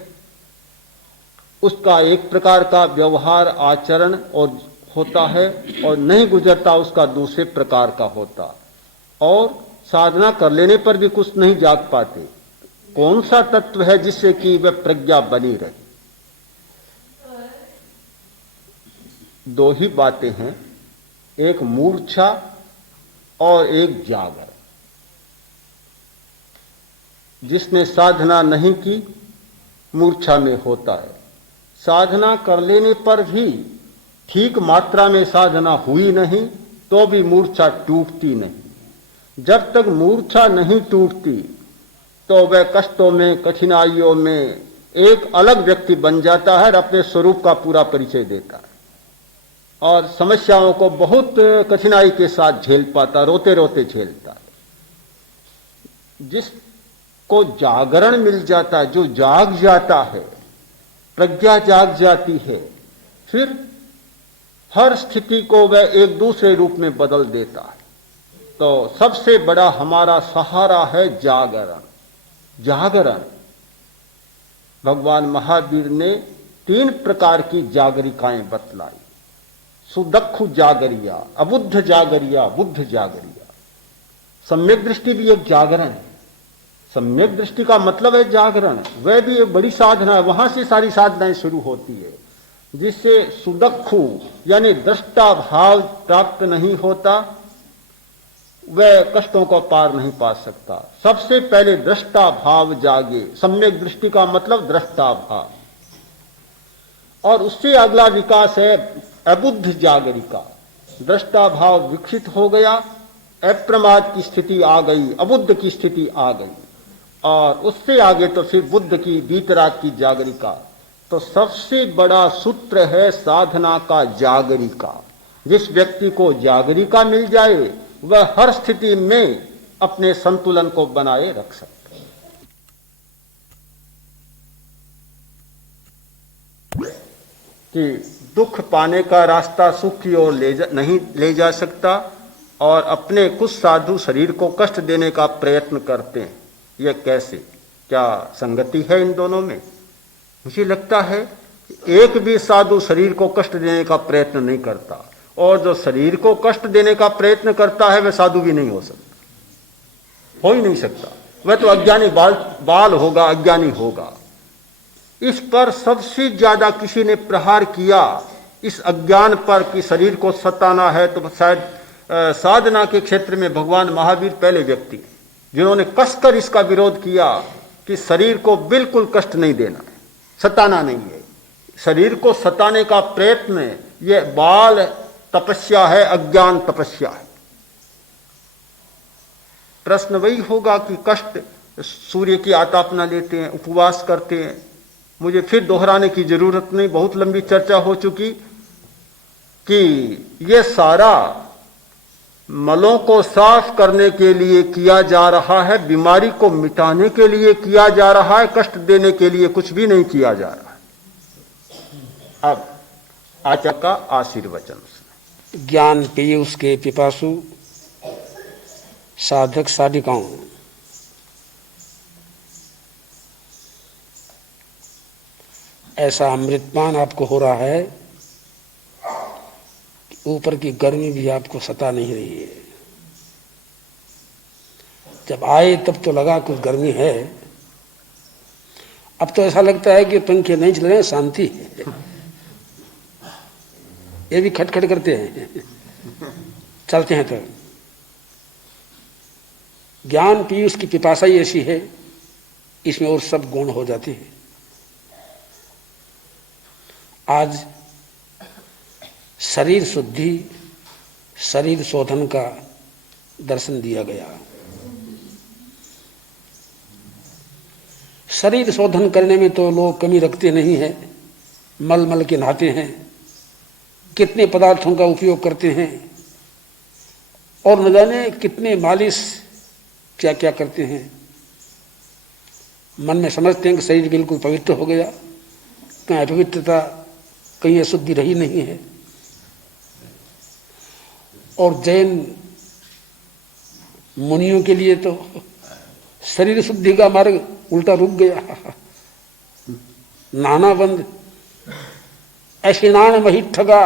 उसका एक प्रकार का व्यवहार आचरण और होता है, और नहीं गुजरता उसका दूसरे प्रकार का होता। और साधना कर लेने पर भी कुछ नहीं जाग पाते। कौन सा तत्व है जिससे कि वह प्रज्ञा बनी रहे? दो ही बातें हैं, एक मूर्छा और एक जागर। जिसने साधना नहीं की मूर्छा में होता है। साधना कर लेने पर भी ठीक मात्रा में साधना हुई नहीं तो भी मूर्छा टूटती नहीं। जब तक मूर्छा नहीं टूटती तो वह कष्टों में, कठिनाइयों में एक अलग व्यक्ति बन जाता है और अपने स्वरूप का पूरा परिचय देता है, और समस्याओं को बहुत कठिनाई के साथ झेल पाता, रोते रोते झेलता है। जिसको जागरण मिल जाता है, जो जाग जाता है, प्रज्ञा जाग जाती है, फिर हर स्थिति को वह एक दूसरे रूप में बदल देता है। तो सबसे बड़ा हमारा सहारा है जागरण। जागरण भगवान महावीर ने 3 प्रकार की जागरिकाएं बतलाई। सुदक्षु जागरिया, अबुद्ध जागरिया, बुद्ध जागरिया। सम्यक दृष्टि भी एक जागरण है। सम्यक दृष्टि का मतलब है जागरण, वह भी एक बड़ी साधना है। वहां से सारी साधनाएं शुरू होती है। जिससे सुदक्षु यानी दृष्टा भाव प्राप्त नहीं होता, वह कष्टों को पार नहीं पा सकता। सबसे पहले दृष्टा भाव जागे। सम्यक दृष्टि का मतलब दृष्टा भाव, और उससे अगला विकास है अबुद्ध जागरिका। दृष्टा भाव विकसित हो गया, अप्रमाद की स्थिति आ गई, अबुद्ध की स्थिति आ गई, और उससे आगे तो फिर बुद्ध की बीतराग की जागरिका। तो सबसे बड़ा सूत्र है साधना का जागरिका। जिस व्यक्ति को जागरिका मिल जाए वह हर स्थिति में अपने संतुलन को बनाए रख सकता है। कि दुख पाने का रास्ता सुख की ओर नहीं ले जा सकता, और अपने कुछ साधु शरीर को कष्ट देने का प्रयत्न करते हैं। यह कैसे, क्या संगति है इन दोनों में? मुझे लगता है कि एक भी साधु शरीर को कष्ट देने का प्रयत्न नहीं करता, और जो शरीर को कष्ट देने का प्रयत्न करता है वह साधु भी नहीं हो सकता, हो ही नहीं सकता। वह तो अज्ञानी बाल होगा, अज्ञानी होगा। इस पर सबसे ज्यादा किसी ने प्रहार किया इस अज्ञान पर कि शरीर को सताना है, तो शायद साधना के क्षेत्र में भगवान महावीर पहले व्यक्ति जिन्होंने कसकर इसका विरोध किया कि शरीर को बिल्कुल कष्ट नहीं देना है, सताना नहीं है। शरीर को सताने का प्रयत्न यह बाल तपस्या है, अज्ञान तपस्या है। प्रश्न वही होगा कि कष्ट सूर्य की आतापना लेते हैं, उपवास करते हैं। मुझे फिर दोहराने की जरूरत नहीं, बहुत लंबी चर्चा हो चुकी कि यह सारा मलों को साफ करने के लिए किया जा रहा है, बीमारी को मिटाने के लिए किया जा रहा है, कष्ट देने के लिए कुछ भी नहीं किया जा रहा है। अब आचार्य का आशीर्वचन। ज्ञान पीयूष के पिपासु साधक साधिकाओं, ऐसा अमृतपान आपको हो रहा है कि ऊपर की गर्मी भी आपको सता नहीं रही है। जब आए तब तो लगा कुछ गर्मी है, अब तो ऐसा लगता है कि पंखे नहीं चल रहे हैं, शांति है। ये भी खटखट करते हैं, चलते हैं। तो ज्ञान पीयूष की पिपासा ही ऐसी है, इसमें और सब गुण हो जाते हैं। आज शरीर शुद्धि, शरीर शोधन का दर्शन दिया गया। शरीर शोधन करने में तो लोग कमी रखते नहीं हैं, मल मल के नहाते हैं, कितने पदार्थों का उपयोग करते हैं, और न जाने कितने मालिश क्या क्या करते हैं। मन में समझते हैं कि शरीर बिल्कुल पवित्र हो गया, कहीं अपवित्रता, कहीं अशुद्धि रही नहीं है। और जैन मुनियों के लिए तो शरीर शुद्धि का मार्ग उल्टा रुक गया। नहाना बंद, अशिनान मही ठगा,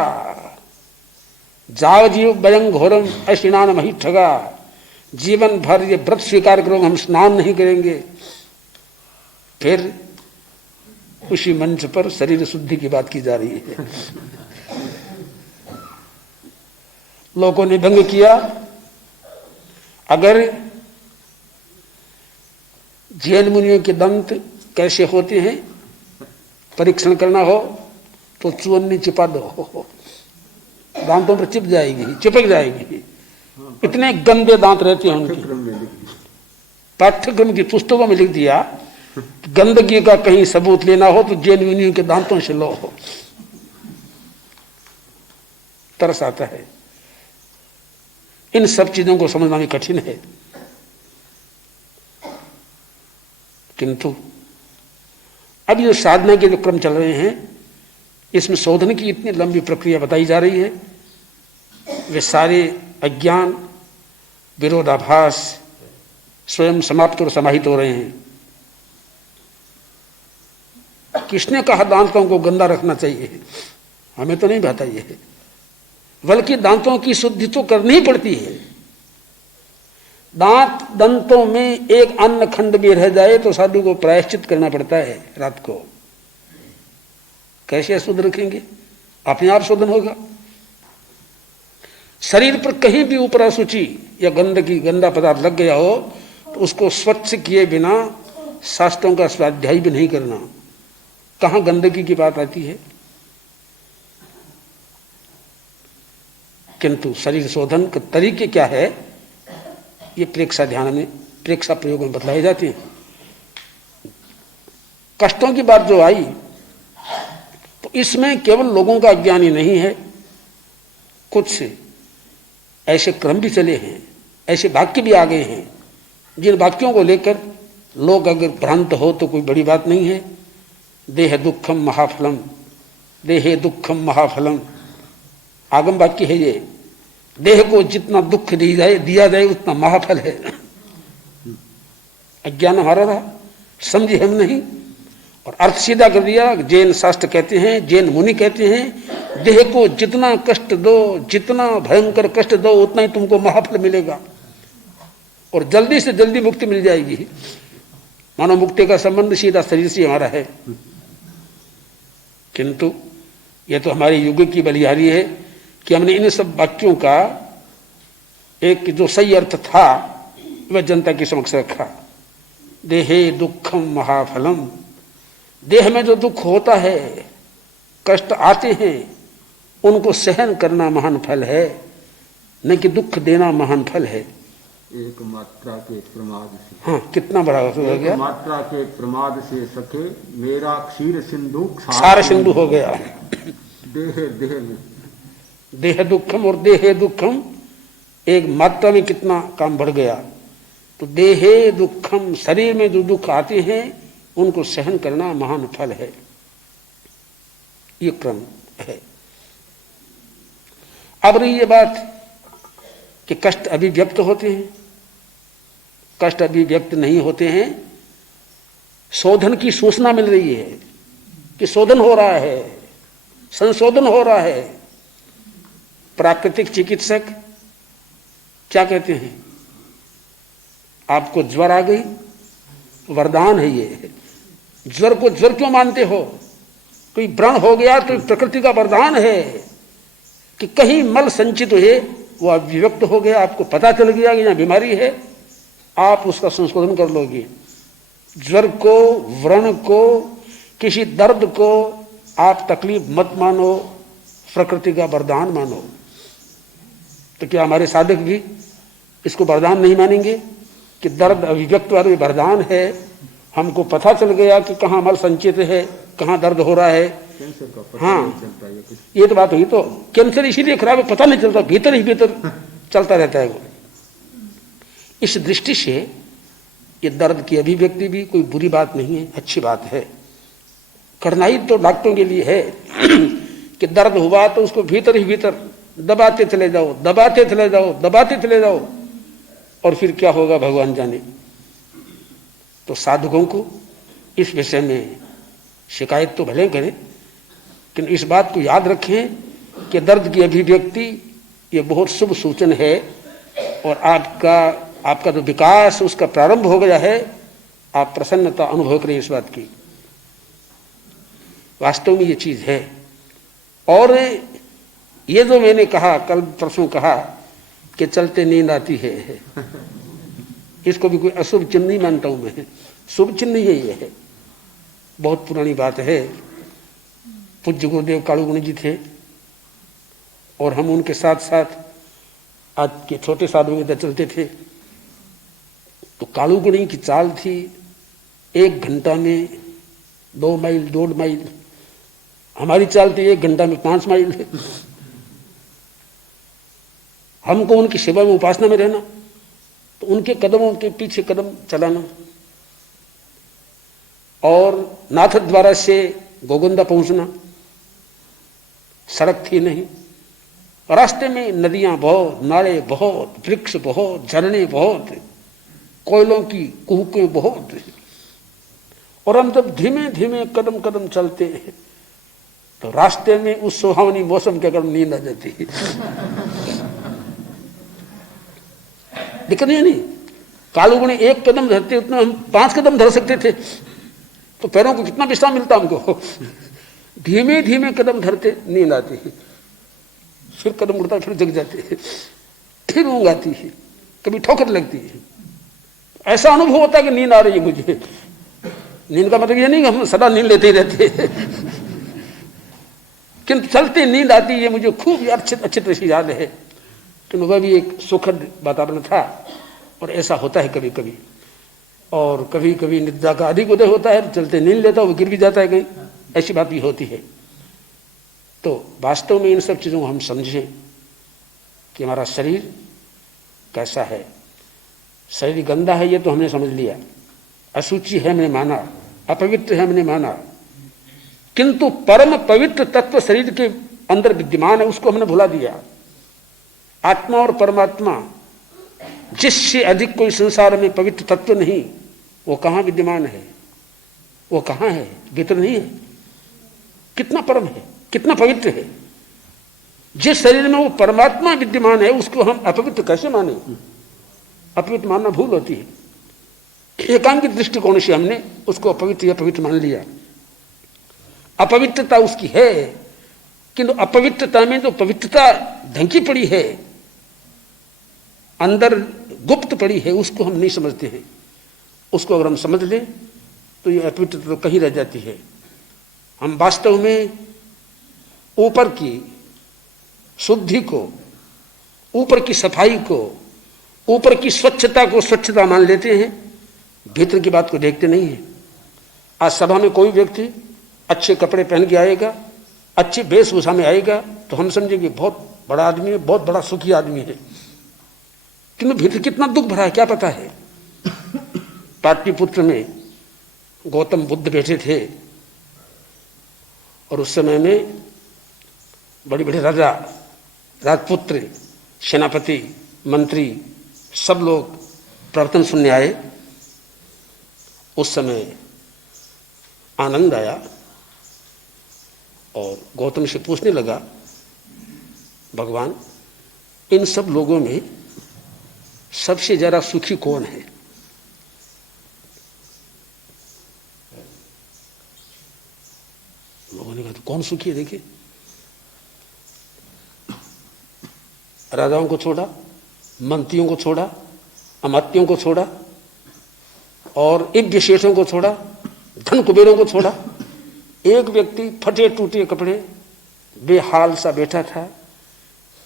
जाग जीव बयंग घोरम अशिनान मही ठगा। जीवन भर ये व्रत स्वीकार करो, हम स्नान नहीं करेंगे। फिर उसी मंच पर शरीर शुद्धि की बात की जा रही है। लोगों ने भंग किया। अगर जैन मुनियों के दंत कैसे होते हैं परीक्षण करना हो तो चूअन्नी चिपा दो, दांतों पर चिप जाएगी, चिपक जाएगी। इतने गंदे दांत रहते हैं उनके। पाठ्यक्रम की पुस्तकों में लिख दिया, गंदगी का कहीं सबूत लेना हो तो जैन मुनियों के दांतों से लो। तरस आता है। इन सब चीजों को समझना भी कठिन है। किंतु अब ये साधना के जो क्रम चल रहे हैं, इसमें शोधन की इतनी लंबी प्रक्रिया बताई जा रही है, वे सारे अज्ञान, विरोधाभास स्वयं समाप्त और समाहित हो रहे हैं। किसने कहा दांतों को गंदा रखना चाहिए? हमें तो नहीं भाता ये, बल्कि दांतों की शुद्धि तो करनी ही पड़ती है। दंतों में एक अन्न खंड भी रह जाए तो साधु को प्रायश्चित करना पड़ता है रात को। कैसे शुद्ध रखेंगे? अपने आप शोधन होगा। शरीर पर कहीं भी ऊपर अशुचि या गंदगी, गंदा पदार्थ लग गया हो तो उसको स्वच्छ किए बिना शास्त्रों का स्वाध्याय भी नहीं करना। कहां गंदगी की बात आती है? किंतु शरीर शोधन के तरीके क्या है, ये प्रेक्षा ध्यान में, प्रेक्षा प्रयोग में बतलाए जाते हैं। कष्टों की बात जो आई तो इसमें केवल लोगों का अज्ञान ही नहीं है, कुछ ऐसे क्रम भी चले हैं, ऐसे वाक्य भी आ गए हैं जिन वाक्यों को लेकर लोग अगर भ्रांत हो तो कोई बड़ी बात नहीं है। देह दुखम महाफलम, देहे दुखम महाफलम, आगम वाक्य है ये। देह को जितना दुख दिया जाए उतना महाफल है। अज्ञान हमारा रहा, समझे हम नहीं और अर्थ सीधा कर दिया। जैन शास्त्र कहते हैं, जैन मुनि कहते हैं, देह को जितना कष्ट दो, जितना भयंकर कष्ट दो, उतना ही तुमको महाफल मिलेगा और जल्दी से जल्दी मुक्ति मिल जाएगी। मानो मुक्ति का संबंध सीधा शरीर से हमारा है। किंतु यह तो हमारे युग की बलिहारी है कि हमने इन सब वाक्यों का एक जो सही अर्थ था वह जनता के समक्ष रखा। देहे दुखम महाफलम, देह में जो दुख होता है, कष्ट आते हैं, उनको सहन करना महान फल है, न कि दुख देना महान फल है। एक मात्रा के प्रमाद से, हाँ, कितना बड़ा हो गया। मात्रा के प्रमाद से सके मेरा क्षीर सिंधु सारा सिंधु हो गया। देह में देह दुखम और देहे दुखम एक मात्रा में कितना काम बढ़ गया। तो देहे दुखम, शरीर में जो दुख आते हैं उनको सहन करना महान फल है, ये क्रम है। अब रही ये बात कि कष्ट अभिव्यक्त होते हैं, कष्ट अभिव्यक्त नहीं होते हैं। शोधन की सूचना मिल रही है कि शोधन हो रहा है, संशोधन हो रहा है। प्राकृतिक चिकित्सक क्या कहते हैं? आपको ज्वर आ गई, वरदान है ये। ज्वर को ज्वर क्यों मानते हो? कोई व्रण हो गया तो प्रकृति का वरदान है कि कहीं मल संचित हुए, वो अभिव्यक्त हो गया, आपको पता चल गया कि यहाँ बीमारी है, आप उसका संशोधन कर लोगे। ज्वर को, व्रण को, किसी दर्द को आप तकलीफ मत मानो, प्रकृति का वरदान मानो। तो क्या हमारे साधक भी इसको वरदान नहीं मानेंगे कि दर्द अभिव्यक्त वाला वरदान है? हमको पता चल गया कि कहाँ मल संचित है, कहाँ दर्द हो रहा है। हाँ, ये तो बात हुई। तो कैंसर इसीलिए खराब है, पता नहीं चलता, भीतर ही भीतर चलता रहता है वो। इस दृष्टि से ये दर्द की अभिव्यक्ति भी कोई बुरी बात नहीं है, अच्छी बात है। कठिनाई तो डॉक्टरों के लिए है कि दर्द हुआ तो उसको भीतर ही भीतर दबाते चले जाओ, दबाते चले जाओ, दबाते चले जाओ, और फिर क्या होगा भगवान जाने। तो साधकों को इस विषय में शिकायत तो भले करें, लेकिन इस बात को याद रखें कि दर्द की अभिव्यक्ति ये बहुत शुभ सूचन है और आपका जो विकास उसका प्रारंभ हो गया है, आप प्रसन्नता अनुभव करें इस बात की। वास्तव में ये चीज है। और ये जो मैंने कहा, कल परसों कहा कि चलते नींद आती है, इसको भी कोई अशुभ चिन्ह नहीं मानता हूं मैं, शुभ चिन्ह ही ये है। बहुत पुरानी बात है। पूज्य गुरुदेव कालूगुणी जी थे और हम उनके साथ साथ आज के छोटे साधुओं के चलते थे। तो कालूगुणी की चाल थी 1 घंटा में 2 माइल, 1.5 माइल। हमारी चाल थी 1 घंटा में 5 माइल। हमको उनकी सेवा में, उपासना में रहना, तो उनके कदमों के पीछे कदम चलाना। और नाथद्वारा से गोगुंदा पहुंचना, सड़क थी नहीं, रास्ते में नदियां बहुत, नाले बहुत, वृक्ष बहुत, झरने बहुत, कोयलों की कुहकें बहुत, और हम जब धीमे धीमे कदम कदम चलते हैं तो रास्ते में उस सुहावनी मौसम के कारण नींद आ जाती है। दिक्कत नहीं, कालूगुणी एक कदम धरते उतना हम 5 कदम धर सकते थे, तो पैरों को कितना विश्राम मिलता हमको। धीमे धीमे कदम धरते नींद आती है, फिर कदम उड़ता फिर जग जाते हैं, फिर ऊँघ आती है, कभी ठोकर लगती है। ऐसा अनुभव होता है कि नींद आ रही है मुझे। नींद का मतलब ये नहीं कि हम सदा नींद लेते ही रहते, किंतु चलते नींद आती है। मुझे खूब अच्छी तरह से याद है कि वह भी एक सुखद वातावरण था, और ऐसा होता है कभी कभी। और कभी कभी निद्रा का अधिक उदय होता है, चलते नींद लेता वो गिर भी जाता है कहीं, ऐसी बात भी होती है। तो वास्तव में इन सब चीज़ों को हम समझें कि हमारा शरीर कैसा है। शरीर गंदा है ये तो हमने समझ लिया, अशुचि है हमने माना, अपवित्र है हमने माना, किंतु परम पवित्र तत्व शरीर के अंदर विद्यमान है उसको हमने भुला दिया। आत्मा और परमात्मा, जिससे अधिक कोई संसार में पवित्र तत्व नहीं, वो कहाँ विद्यमान है? वो कहाँ है? भीतर नहीं है। कितना परम है, कितना पवित्र है। जिस शरीर में वो परमात्मा विद्यमान है उसको हम अपवित्र कैसे माने? अपवित्र मानना भूल होती है। एकांकित दृष्टिकोण से हमने उसको अपवित्र या पवित्र मान लिया। अपवित्रता उसकी है, किंतु अपवित्रता में जो पवित्रता ढंकी पड़ी है, अंदर गुप्त पड़ी है, उसको हम नहीं समझते हैं। उसको अगर हम समझ लें तो ये अपवित्रता तो कहीं रह जाती है। हम वास्तव में ऊपर की शुद्धि को, ऊपर की सफाई को, ऊपर की स्वच्छता को स्वच्छता मान लेते हैं, भीतर की बात को देखते नहीं है। आज सभा में कोई व्यक्ति अच्छे कपड़े पहन के आएगा, अच्छी वेशभूषा में आएगा, तो हम समझेंगे बहुत बड़ा आदमी है, बहुत बड़ा सुखी आदमी है, किंतु भीतर कितना दुख भरा है क्या पता है। पाटलिपुत्र में गौतम बुद्ध बैठे थे, और उस समय में बड़े बड़े राजा, राजपुत्र, सेनापति, मंत्री सब लोग प्रवचन सुनने आए। उस समय आनंद आया और गौतम से पूछने लगा, भगवान इन सब लोगों में सबसे ज्यादा सुखी कौन है? लोगों ने कहा तो कौन सुखी है? देखिए, राजाओं को छोड़ा, मंत्रियों को छोड़ा, अमात्यों को छोड़ा, और इव्य शेषों को छोड़ा, धन कुबेरों को छोड़ा, एक व्यक्ति फटे टूटे कपड़े बेहाल सा बैठा था।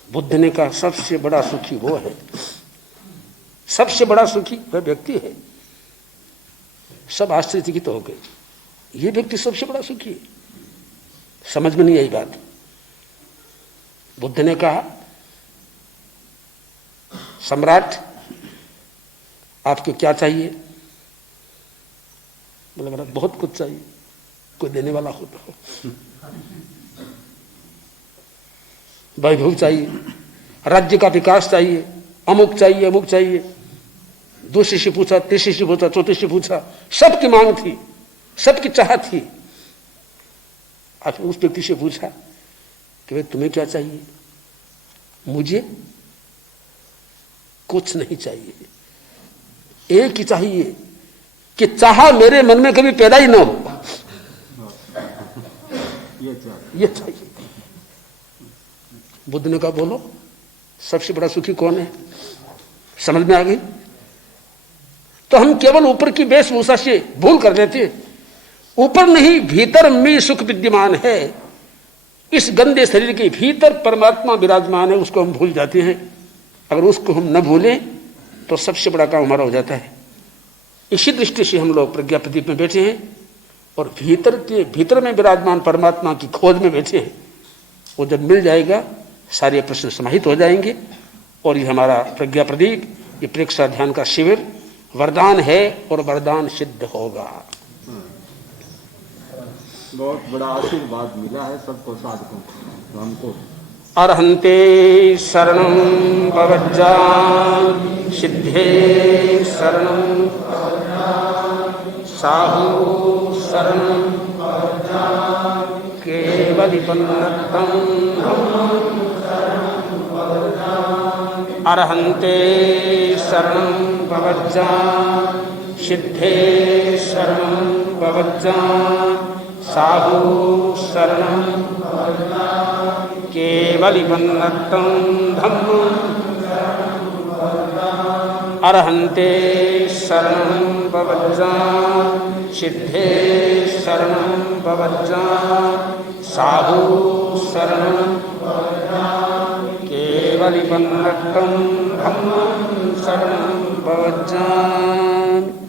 बुद्ध ने कहा सबसे बड़ा सुखी वो है, सबसे बड़ा सुखी वह व्यक्ति है। सब आश्चर्यचकित हो गए, ये व्यक्ति सबसे बड़ा सुखी है। समझ में नहीं आई बात। बुद्ध ने कहा, सम्राट आपको क्या चाहिए? बोले महाराज बहुत कुछ चाहिए, कोई देने वाला हो तो। वैभव चाहिए, राज्य का विकास चाहिए, अमुक चाहिए, अमुक चाहिए। दूसरे से पूछा, तीसरे से पूछा, चौथे से पूछा, सबकी मांग थी, सबकी चाह थी। आखिर उस व्यक्ति से पूछा कि भाई तुम्हें क्या चाहिए? मुझे कुछ नहीं चाहिए, एक ही चाहिए कि चाह मेरे मन में कभी पैदा ही ना हो, ये चाहिए। बुद्ध ने कहा बोलो सबसे बड़ा सुखी कौन है? समझ में आ गई? तो हम केवल ऊपर की वेशभूषा से भूल कर देते, ऊपर नहीं भीतर में सुख विद्यमान है। इस गंदे शरीर के भीतर परमात्मा विराजमान है, उसको हम भूल जाते हैं। अगर उसको हम न भूलें तो सबसे बड़ा काम हमारा हो जाता है। इसी दृष्टि से हम लोग प्रज्ञा प्रदीप में बैठे हैं और भीतर में विराजमान परमात्मा की खोज में बैठे हैं। वो जब मिल जाएगा सारे प्रश्न समाहित हो जाएंगे, और ये हमारा प्रज्ञा प्रदीप, ये प्रेक्षा ध्यान का शिविर वरदान है और वरदान सिद्ध होगा। बहुत बड़ा आशीर्वाद मिला है सबको, साधकों को, हमको। अरहन्ते शरणं भवज्जान सिद्धे शरणं साहु शरणं केवलिपन्नतं अरहन्ते शरणं भवज्जान सिद्धे शरणं भवज्जान साहु शरणं केवलिपन्नतं धम्मं अरहन्ते शरणं भवज्जान सिद्धे शरणं भवज्जान साहु शरणं केवलिपन्नतं धम्मं शरणं भवज्जान।